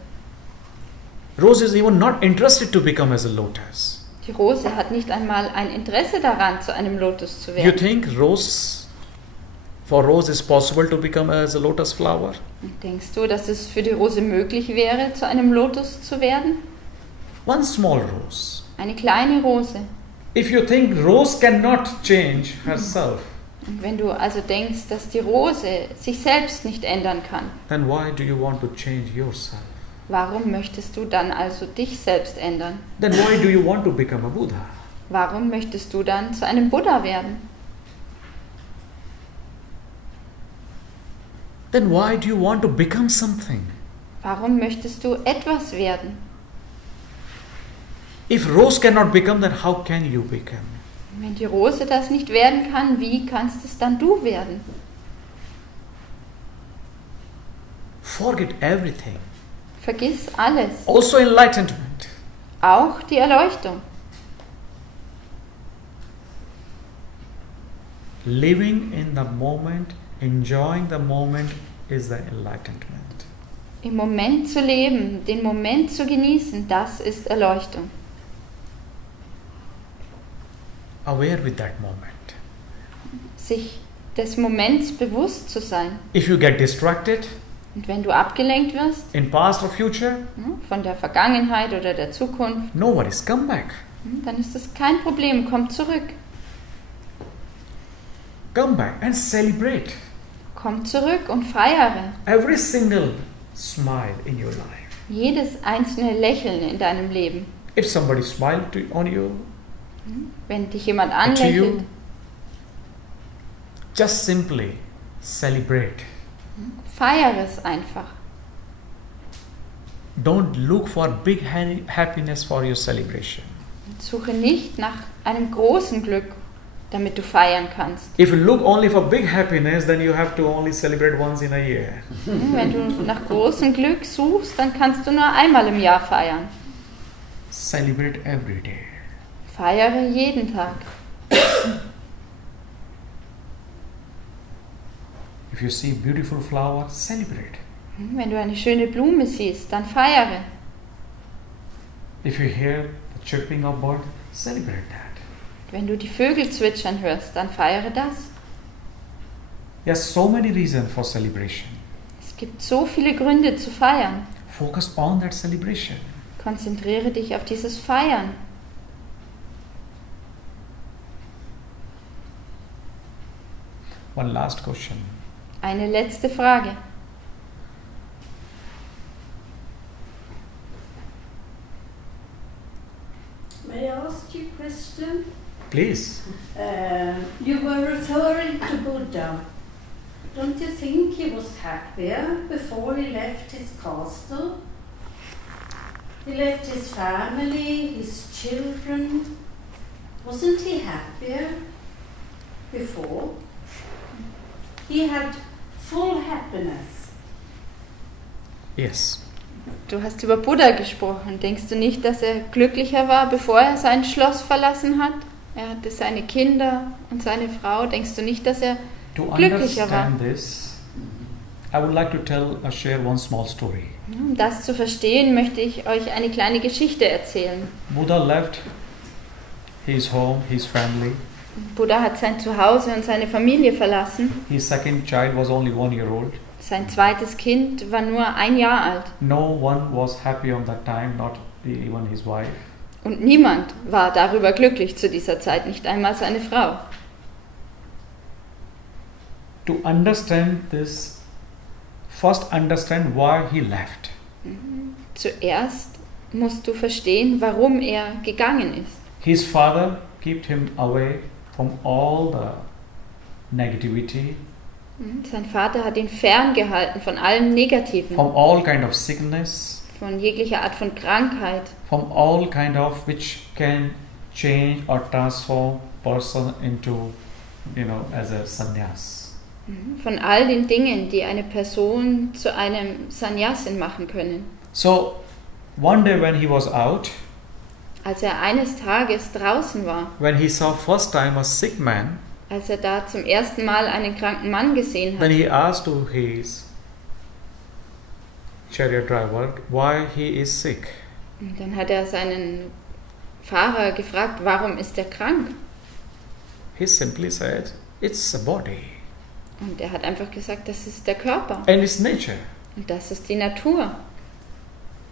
Rose is even not interested to become as a lotus. Die Rose hat nicht einmal ein Interesse daran, zu einem Lotus zu You werden. think for rose is possible to become as a lotus flower? Denkst du, dass es für die Rose möglich wäre, zu einem Lotus zu werden? One small rose. Eine kleine Rose. If you think rose cannot change herself, Und wenn du also denkst, dass die Rose sich selbst nicht ändern kann, then why do you want to change yourself? warum möchtest du dann also dich selbst ändern? Then why do you want to become a Buddha? Warum möchtest du dann zu einem Buddha werden? Then why do you want to become something? Warum möchtest du etwas werden? If rose cannot become, then how can you become? Wenn die Rose das nicht werden kann, wie kannst es dann du werden? Forget everything. Vergiss alles, Also enlightenment. auch die Erleuchtung. Living in the moment, enjoying the moment is the enlightenment. Im Moment zu leben, den Moment zu genießen, das ist Erleuchtung. Aware with that moment. Sich des Moments bewusst zu sein. If you get distracted Und wenn du abgelenkt wirst, in past or future, von der Vergangenheit oder der Zukunft, no worries, come back. dann ist das kein Problem, komm zurück. Come back and celebrate Komm zurück und feiere every single smile in your life. jedes einzelne Lächeln in deinem Leben. If somebody smiled on you, Wenn dich jemand to anlächelt, you, just simply celebrate. feiere es einfach. Don't look for big happiness for your celebration. Suche nicht nach einem großen Glück, damit du feiern kannst. If you look only for big happiness, then you have to only celebrate once in a year. Wenn du nach großem Glück suchst, dann kannst du nur einmal im Jahr feiern. Celebrate every day. Feiere jeden Tag. If you see beautiful flower, celebrate. Wenn du eine schöne Blume siehst, dann feiere. If you hear the chirping of bird, celebrate that. Wenn du die Vögel zwitschern hörst, dann feiere das. There's so many reasons for celebration. Es gibt so viele Gründe zu feiern. Focus on that celebration. Konzentriere dich auf dieses Feiern. One last question. Eine letzte Frage. May I ask you a question? Please. You were referring to Buddha. Don't you think he was happier before he left his castle? He left his family, his children. Wasn't he happier before? He had full happiness. Yes. Du hast über Buddha gesprochen. Denkst du nicht, dass er glücklicher war, bevor er sein Schloss verlassen hat? Er hatte seine Kinder und seine Frau. Denkst du nicht, dass er To glücklicher war? understand this, I would like to share one small story. Um das zu verstehen, möchte ich euch eine kleine Geschichte erzählen. Buddha left his home, his family, Buddha hat sein Zuhause und seine Familie verlassen. His second child was only 1 year old. Sein zweites Kind war nur 1 Jahr alt. No one was happy on that time, not even his wife. Und niemand war darüber glücklich zu dieser Zeit, nicht einmal seine Frau. To understand this, first understand why he left. Zuerst musst du verstehen, warum er gegangen ist. His father kept him away from all the negativity, Sein Vater hat ihn ferngehalten von allem Negativen, from all kind of sickness, von jeglicher Art von Krankheit, from all kind of which can change or transform person into, as a sannyas. von all den Dingen, die eine Person zu einem Sannyasin machen können. So one day when he was out, Als er eines Tages draußen war, when he saw first time a sick man, als er da zum ersten Mal einen kranken Mann gesehen then hat, he asked to his chariot driver why he is sick. dann hat er seinen Fahrer gefragt, warum ist er krank? He simply said, it's a body Und er hat einfach gesagt, das ist der Körper and it's nature. und das ist die Natur.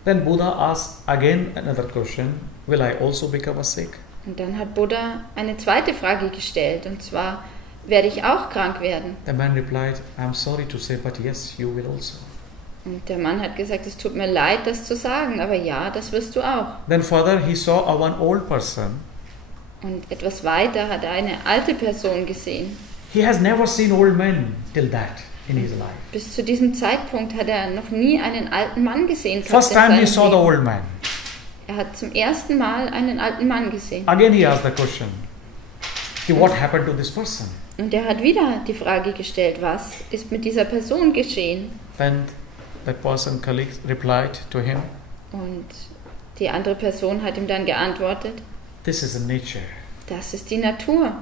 Then Buddha asked again another question, will I also become sick? Und dann hat Buddha eine zweite Frage gestellt, und zwar, werde ich auch krank werden? The man replied, I'm sorry to say, but yes, you will also. Und der Mann hat gesagt, es tut mir leid, das zu sagen, aber ja, das wirst du auch. Then further he saw a one old person. Und etwas weiter hat er eine alte Person gesehen. He has never seen old men till that in his life. Bis zu diesem Zeitpunkt hat er noch nie einen alten Mann gesehen. First time he saw the Leben. old man. Er hat zum ersten Mal einen alten Mann gesehen. Again he asked the question, what happened to this person? Und er hat wieder die Frage gestellt, was ist mit dieser Person geschehen? Then that person colleague replied to him, Und die andere Person hat ihm dann geantwortet, this is a nature. das ist die Natur.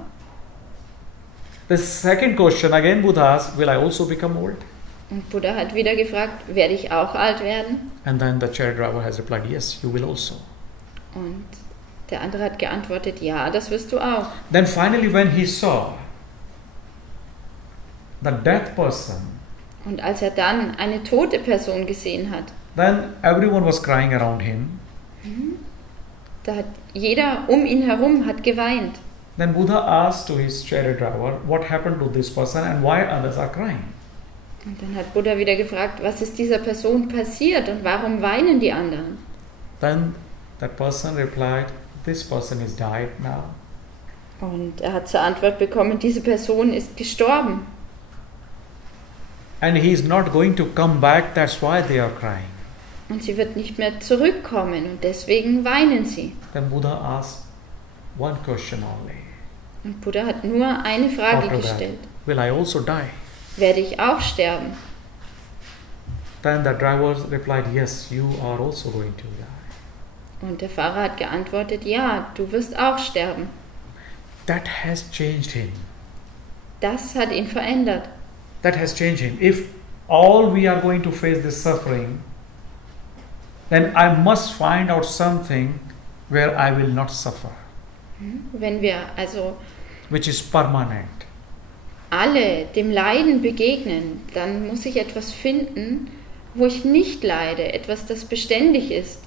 The second question, again Buddha asked, will I also become old? Und Buddha hat wieder gefragt, werde ich auch alt werden? And then the chariot driver has replied, yes, you will also. Und der andere hat geantwortet, ja, das wirst du auch. Then finally when he saw the dead person, Und als er dann eine tote Person gesehen hat, then everyone was crying around him. da hat jeder um ihn herum hat geweint. Then Buddha asked to his chariot driver, what happened to this person and why others are crying? Und dann hat Buddha wieder gefragt, was ist dieser Person passiert und warum weinen die anderen? Then that person replied, this person is died now. Und er hat zur Antwort bekommen, diese Person ist gestorben. And he is not going to come back, that's why they are crying. Und sie wird nicht mehr zurückkommen und deswegen weinen sie. Then Buddha asked one question only. Und Buddha hat nur eine Frage After that, gestellt. will I also die? Werde ich auch sterben? Then the driver replied, yes, you are also going to die. Und der Fahrer hat geantwortet, ja, du wirst auch sterben. That has changed him. Das hat ihn verändert. That has changed him. If all we are going to face this suffering, then I must find out something where I will not suffer, Wenn wir also which is permanent. alle dem Leiden begegnen, dann muss ich etwas finden, wo ich nicht leide, etwas, das beständig ist.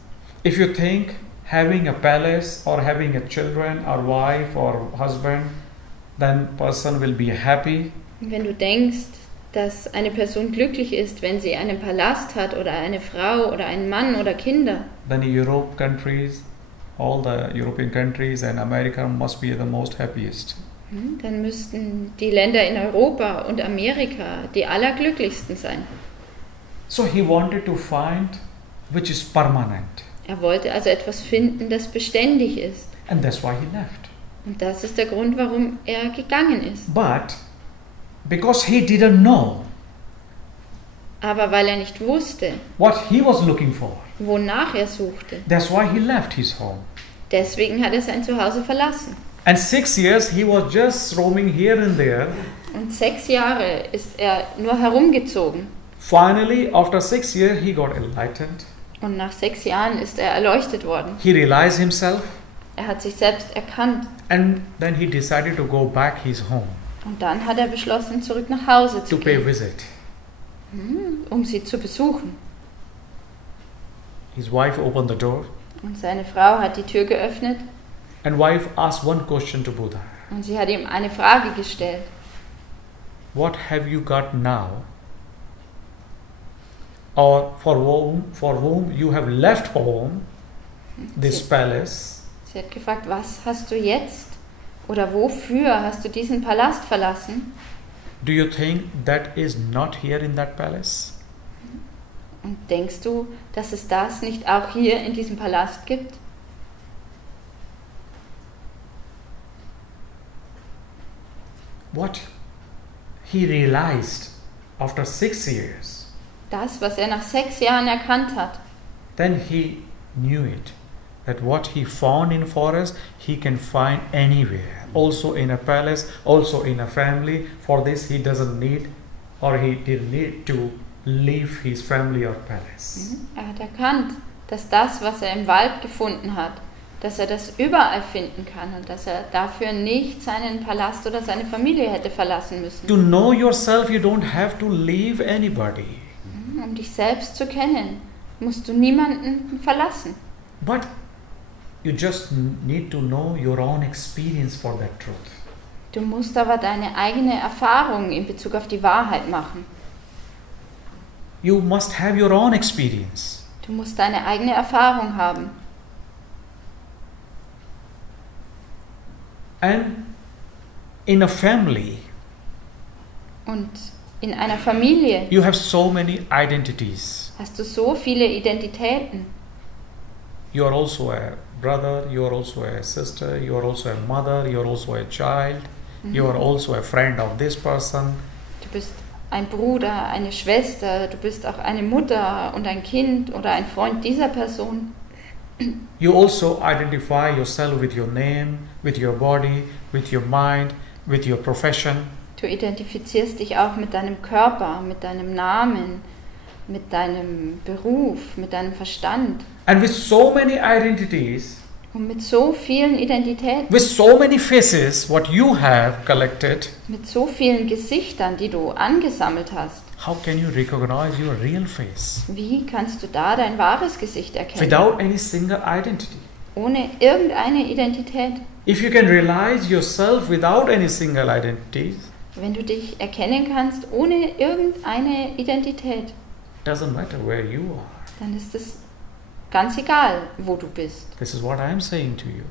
If you think having a palace or having a children or wife or husband, then person will be happy. Wenn du denkst, dass eine Person glücklich ist, wenn sie einen Palast hat oder eine Frau oder einen Mann oder Kinder, Then Europe countries, all the European countries and America must be the most happiest. dann müssten die Länder in Europa und Amerika die allerglücklichsten sein. So he wanted to find which is permanent. Er wollte also etwas finden, das beständig ist. And that's why he left. Und das ist der Grund, warum er gegangen ist. But because he didn't know Aber weil er nicht wusste, what he was looking for, wonach er suchte, that's why he left his home. deswegen hat er sein Zuhause verlassen. And 6 years he was just roaming here and there. Und 6 Jahre ist er nur herumgezogen. Finally, after 6 years, he got enlightened. Und nach 6 Jahren ist er erleuchtet worden. He realized himself. Er hat sich selbst erkannt. And then he decided to go back his home Und dann hat er beschlossen, zurück nach Hause zu to pay a gehen, visit. um sie zu besuchen. His wife opened the door, Und seine Frau hat die Tür geöffnet and wife asked one question to Buddha. und sie hat ihm eine Frage gestellt. What have you got now? Or for whom you have left home, this palace, Sie hat gefragt, was hast du jetzt oder wofür hast du diesen Palast verlassen? do you think that is not here in that palace? Und denkst du, dass es das nicht auch hier in diesem Palast gibt? What he realized after 6 years, Das, was er nach 6 Jahren erkannt hat. then he knew it, that what he found in forest, he can find anywhere, also in a palace, also in a family. For this he doesn't need, or he didn't need to leave his family or palace. Er hat erkannt, dass das, was er im Wald gefunden hat, dass er das überall finden kann und dass er dafür nicht seinen Palast oder seine Familie hätte verlassen müssen. To know yourself, you don't have to leave anybody. Um dich selbst zu kennen, musst du niemanden verlassen. But you just need to know your own experience for that truth. Du musst aber deine eigene Erfahrung in Bezug auf die Wahrheit machen. You must have your own experience. Du musst deine eigene Erfahrung haben. And in a family, Und in einer Familie you have so many identities. hast du so viele Identitäten. You are also a brother, you are also a sister, you are also a mother, you are also a child, you are also a friend of this person. Du bist ein Bruder, eine Schwester, du bist auch eine Mutter und ein Kind oder ein Freund dieser Person. You also identify yourself with your name, with your body, with your mind, with your profession. Du identifizierst dich auch mit deinem Körper, mit deinem Namen, mit deinem Beruf, mit deinem Verstand. And with so many identities, Und mit so vielen Identitäten, with so many faces, what you have collected, mit so vielen Gesichtern, die du angesammelt hast, how can you recognize your real face wie kannst du da dein wahres Gesicht erkennen? without any single identity? Ohne irgendeine Identität. If you can realize yourself without any single identity, Wenn du dich erkennen kannst ohne irgendeine Identität, doesn't matter where you are. dann ist es ganz egal, wo du bist. This is what I am saying to you.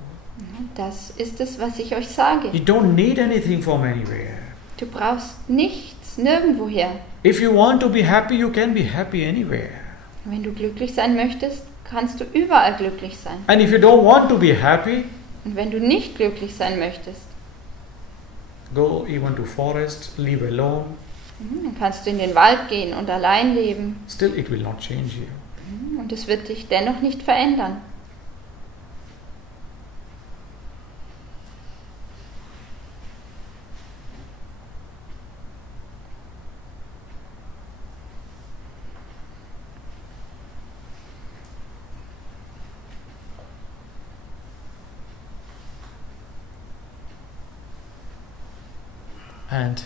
Das ist es, was ich euch sage. You don't need anything from anywhere. Du brauchst nichts, nirgendwoher. If you want to be happy, you can be happy anywhere. Wenn du glücklich sein möchtest, kannst du überall glücklich sein. And if you don't want to be happy, Und wenn du nicht glücklich sein möchtest, go even to forest, live alone. dann kannst du in den Wald gehen und allein leben. Still, it will not change you. Und es wird dich dennoch nicht verändern. And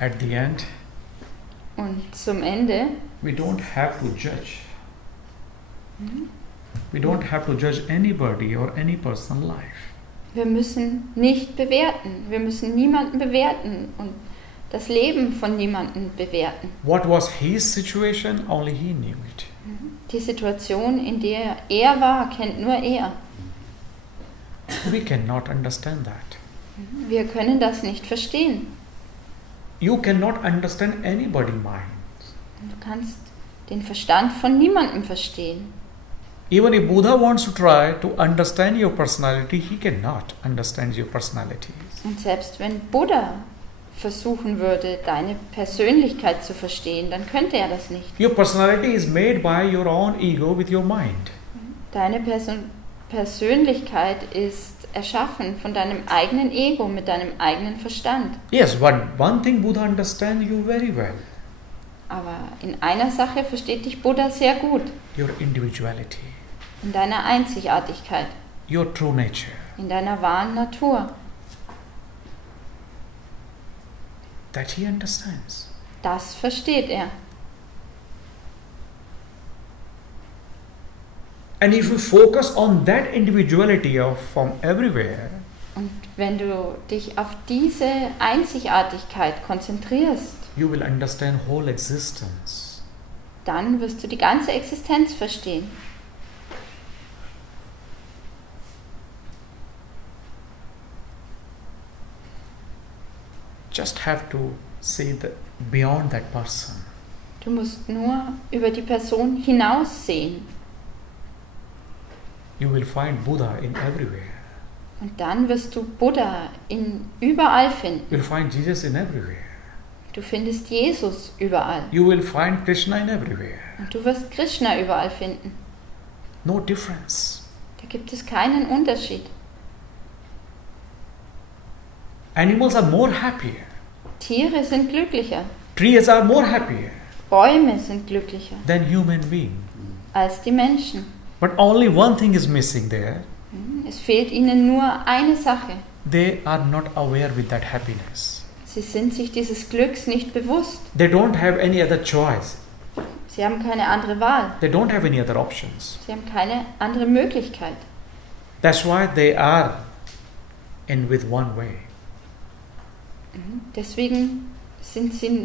at the end, Und zum Ende, we don't have to judge. We don't have to judge anybody or any person's life. wir müssen nicht bewerten. Wir müssen niemanden bewerten und das Leben von niemandem bewerten. What was his situation? Only he knew it. Die Situation, in der er war, kennt nur er. We cannot understand that. Wir können das nicht verstehen. You cannot understand anybody's mind. Du kannst den Verstand von niemandem verstehen. Even if Buddha wants to try to understand your personality, he cannot understand your personality. Und selbst wenn Buddha versuchen würde, deine Persönlichkeit zu verstehen, dann könnte er das nicht. Your personality is made by your own ego with your mind. Deine Persönlichkeit ist erschaffen von deinem eigenen Ego, mit deinem eigenen Verstand. Yes, but one thing Buddha understands you very well. Aber in einer Sache versteht dich Buddha sehr gut, Your individuality. in deiner Einzigartigkeit. your true nature. in deiner wahren Natur. That he understands. Das versteht er. And if you focus on that individuality from everywhere, Und wenn du dich auf diese Einzigartigkeit konzentrierst, you will understand whole existence. dann wirst du die ganze Existenz verstehen. Just have to see beyond that person. Du musst nur über die Person hinaussehen. You will find Buddha in everywhere. Und dann wirst du Buddha überall finden. You will find Jesus in everywhere. Du findest Jesus überall. You will find Krishna in everywhere. Und du wirst Krishna überall finden. No difference. Da gibt es keinen Unterschied. Animals are more happier. Tiere sind glücklicher. Trees are more happier Bäume sind glücklicher than human beings. als die Menschen. But only one thing is missing there. Es fehlt ihnen nur eine Sache. They are not aware with that happiness. Sie sind sich dieses Glücks nicht bewusst. They don't have any other choice. Sie haben keine andere Wahl. They don't have any other options. Sie haben keine andere Möglichkeit. That's why they are in with one way. Deswegen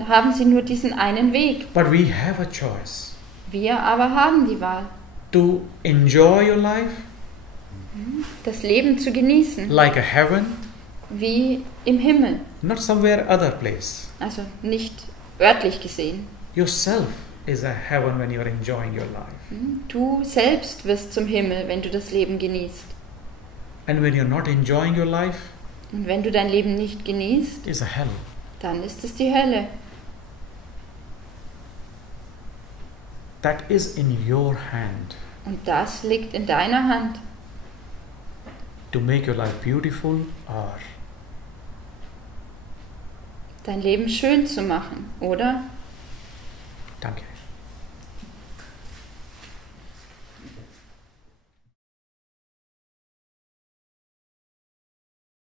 haben sie nur diesen einen Weg. But we have a choice Wir aber haben die Wahl, to enjoy your life das Leben zu genießen, like a heaven, wie im Himmel. not somewhere other place. Also nicht örtlich gesehen. Yourself is a heaven when you are enjoying your life. Du selbst wirst zum Himmel, wenn du das Leben genießt. And when you're not enjoying your life, Und wenn du dein Leben nicht genießt, it's a hell. dann ist es die Hölle. That is in your hand Und das liegt in deiner Hand, to make your life beautiful or dein Leben schön zu machen, oder? danke.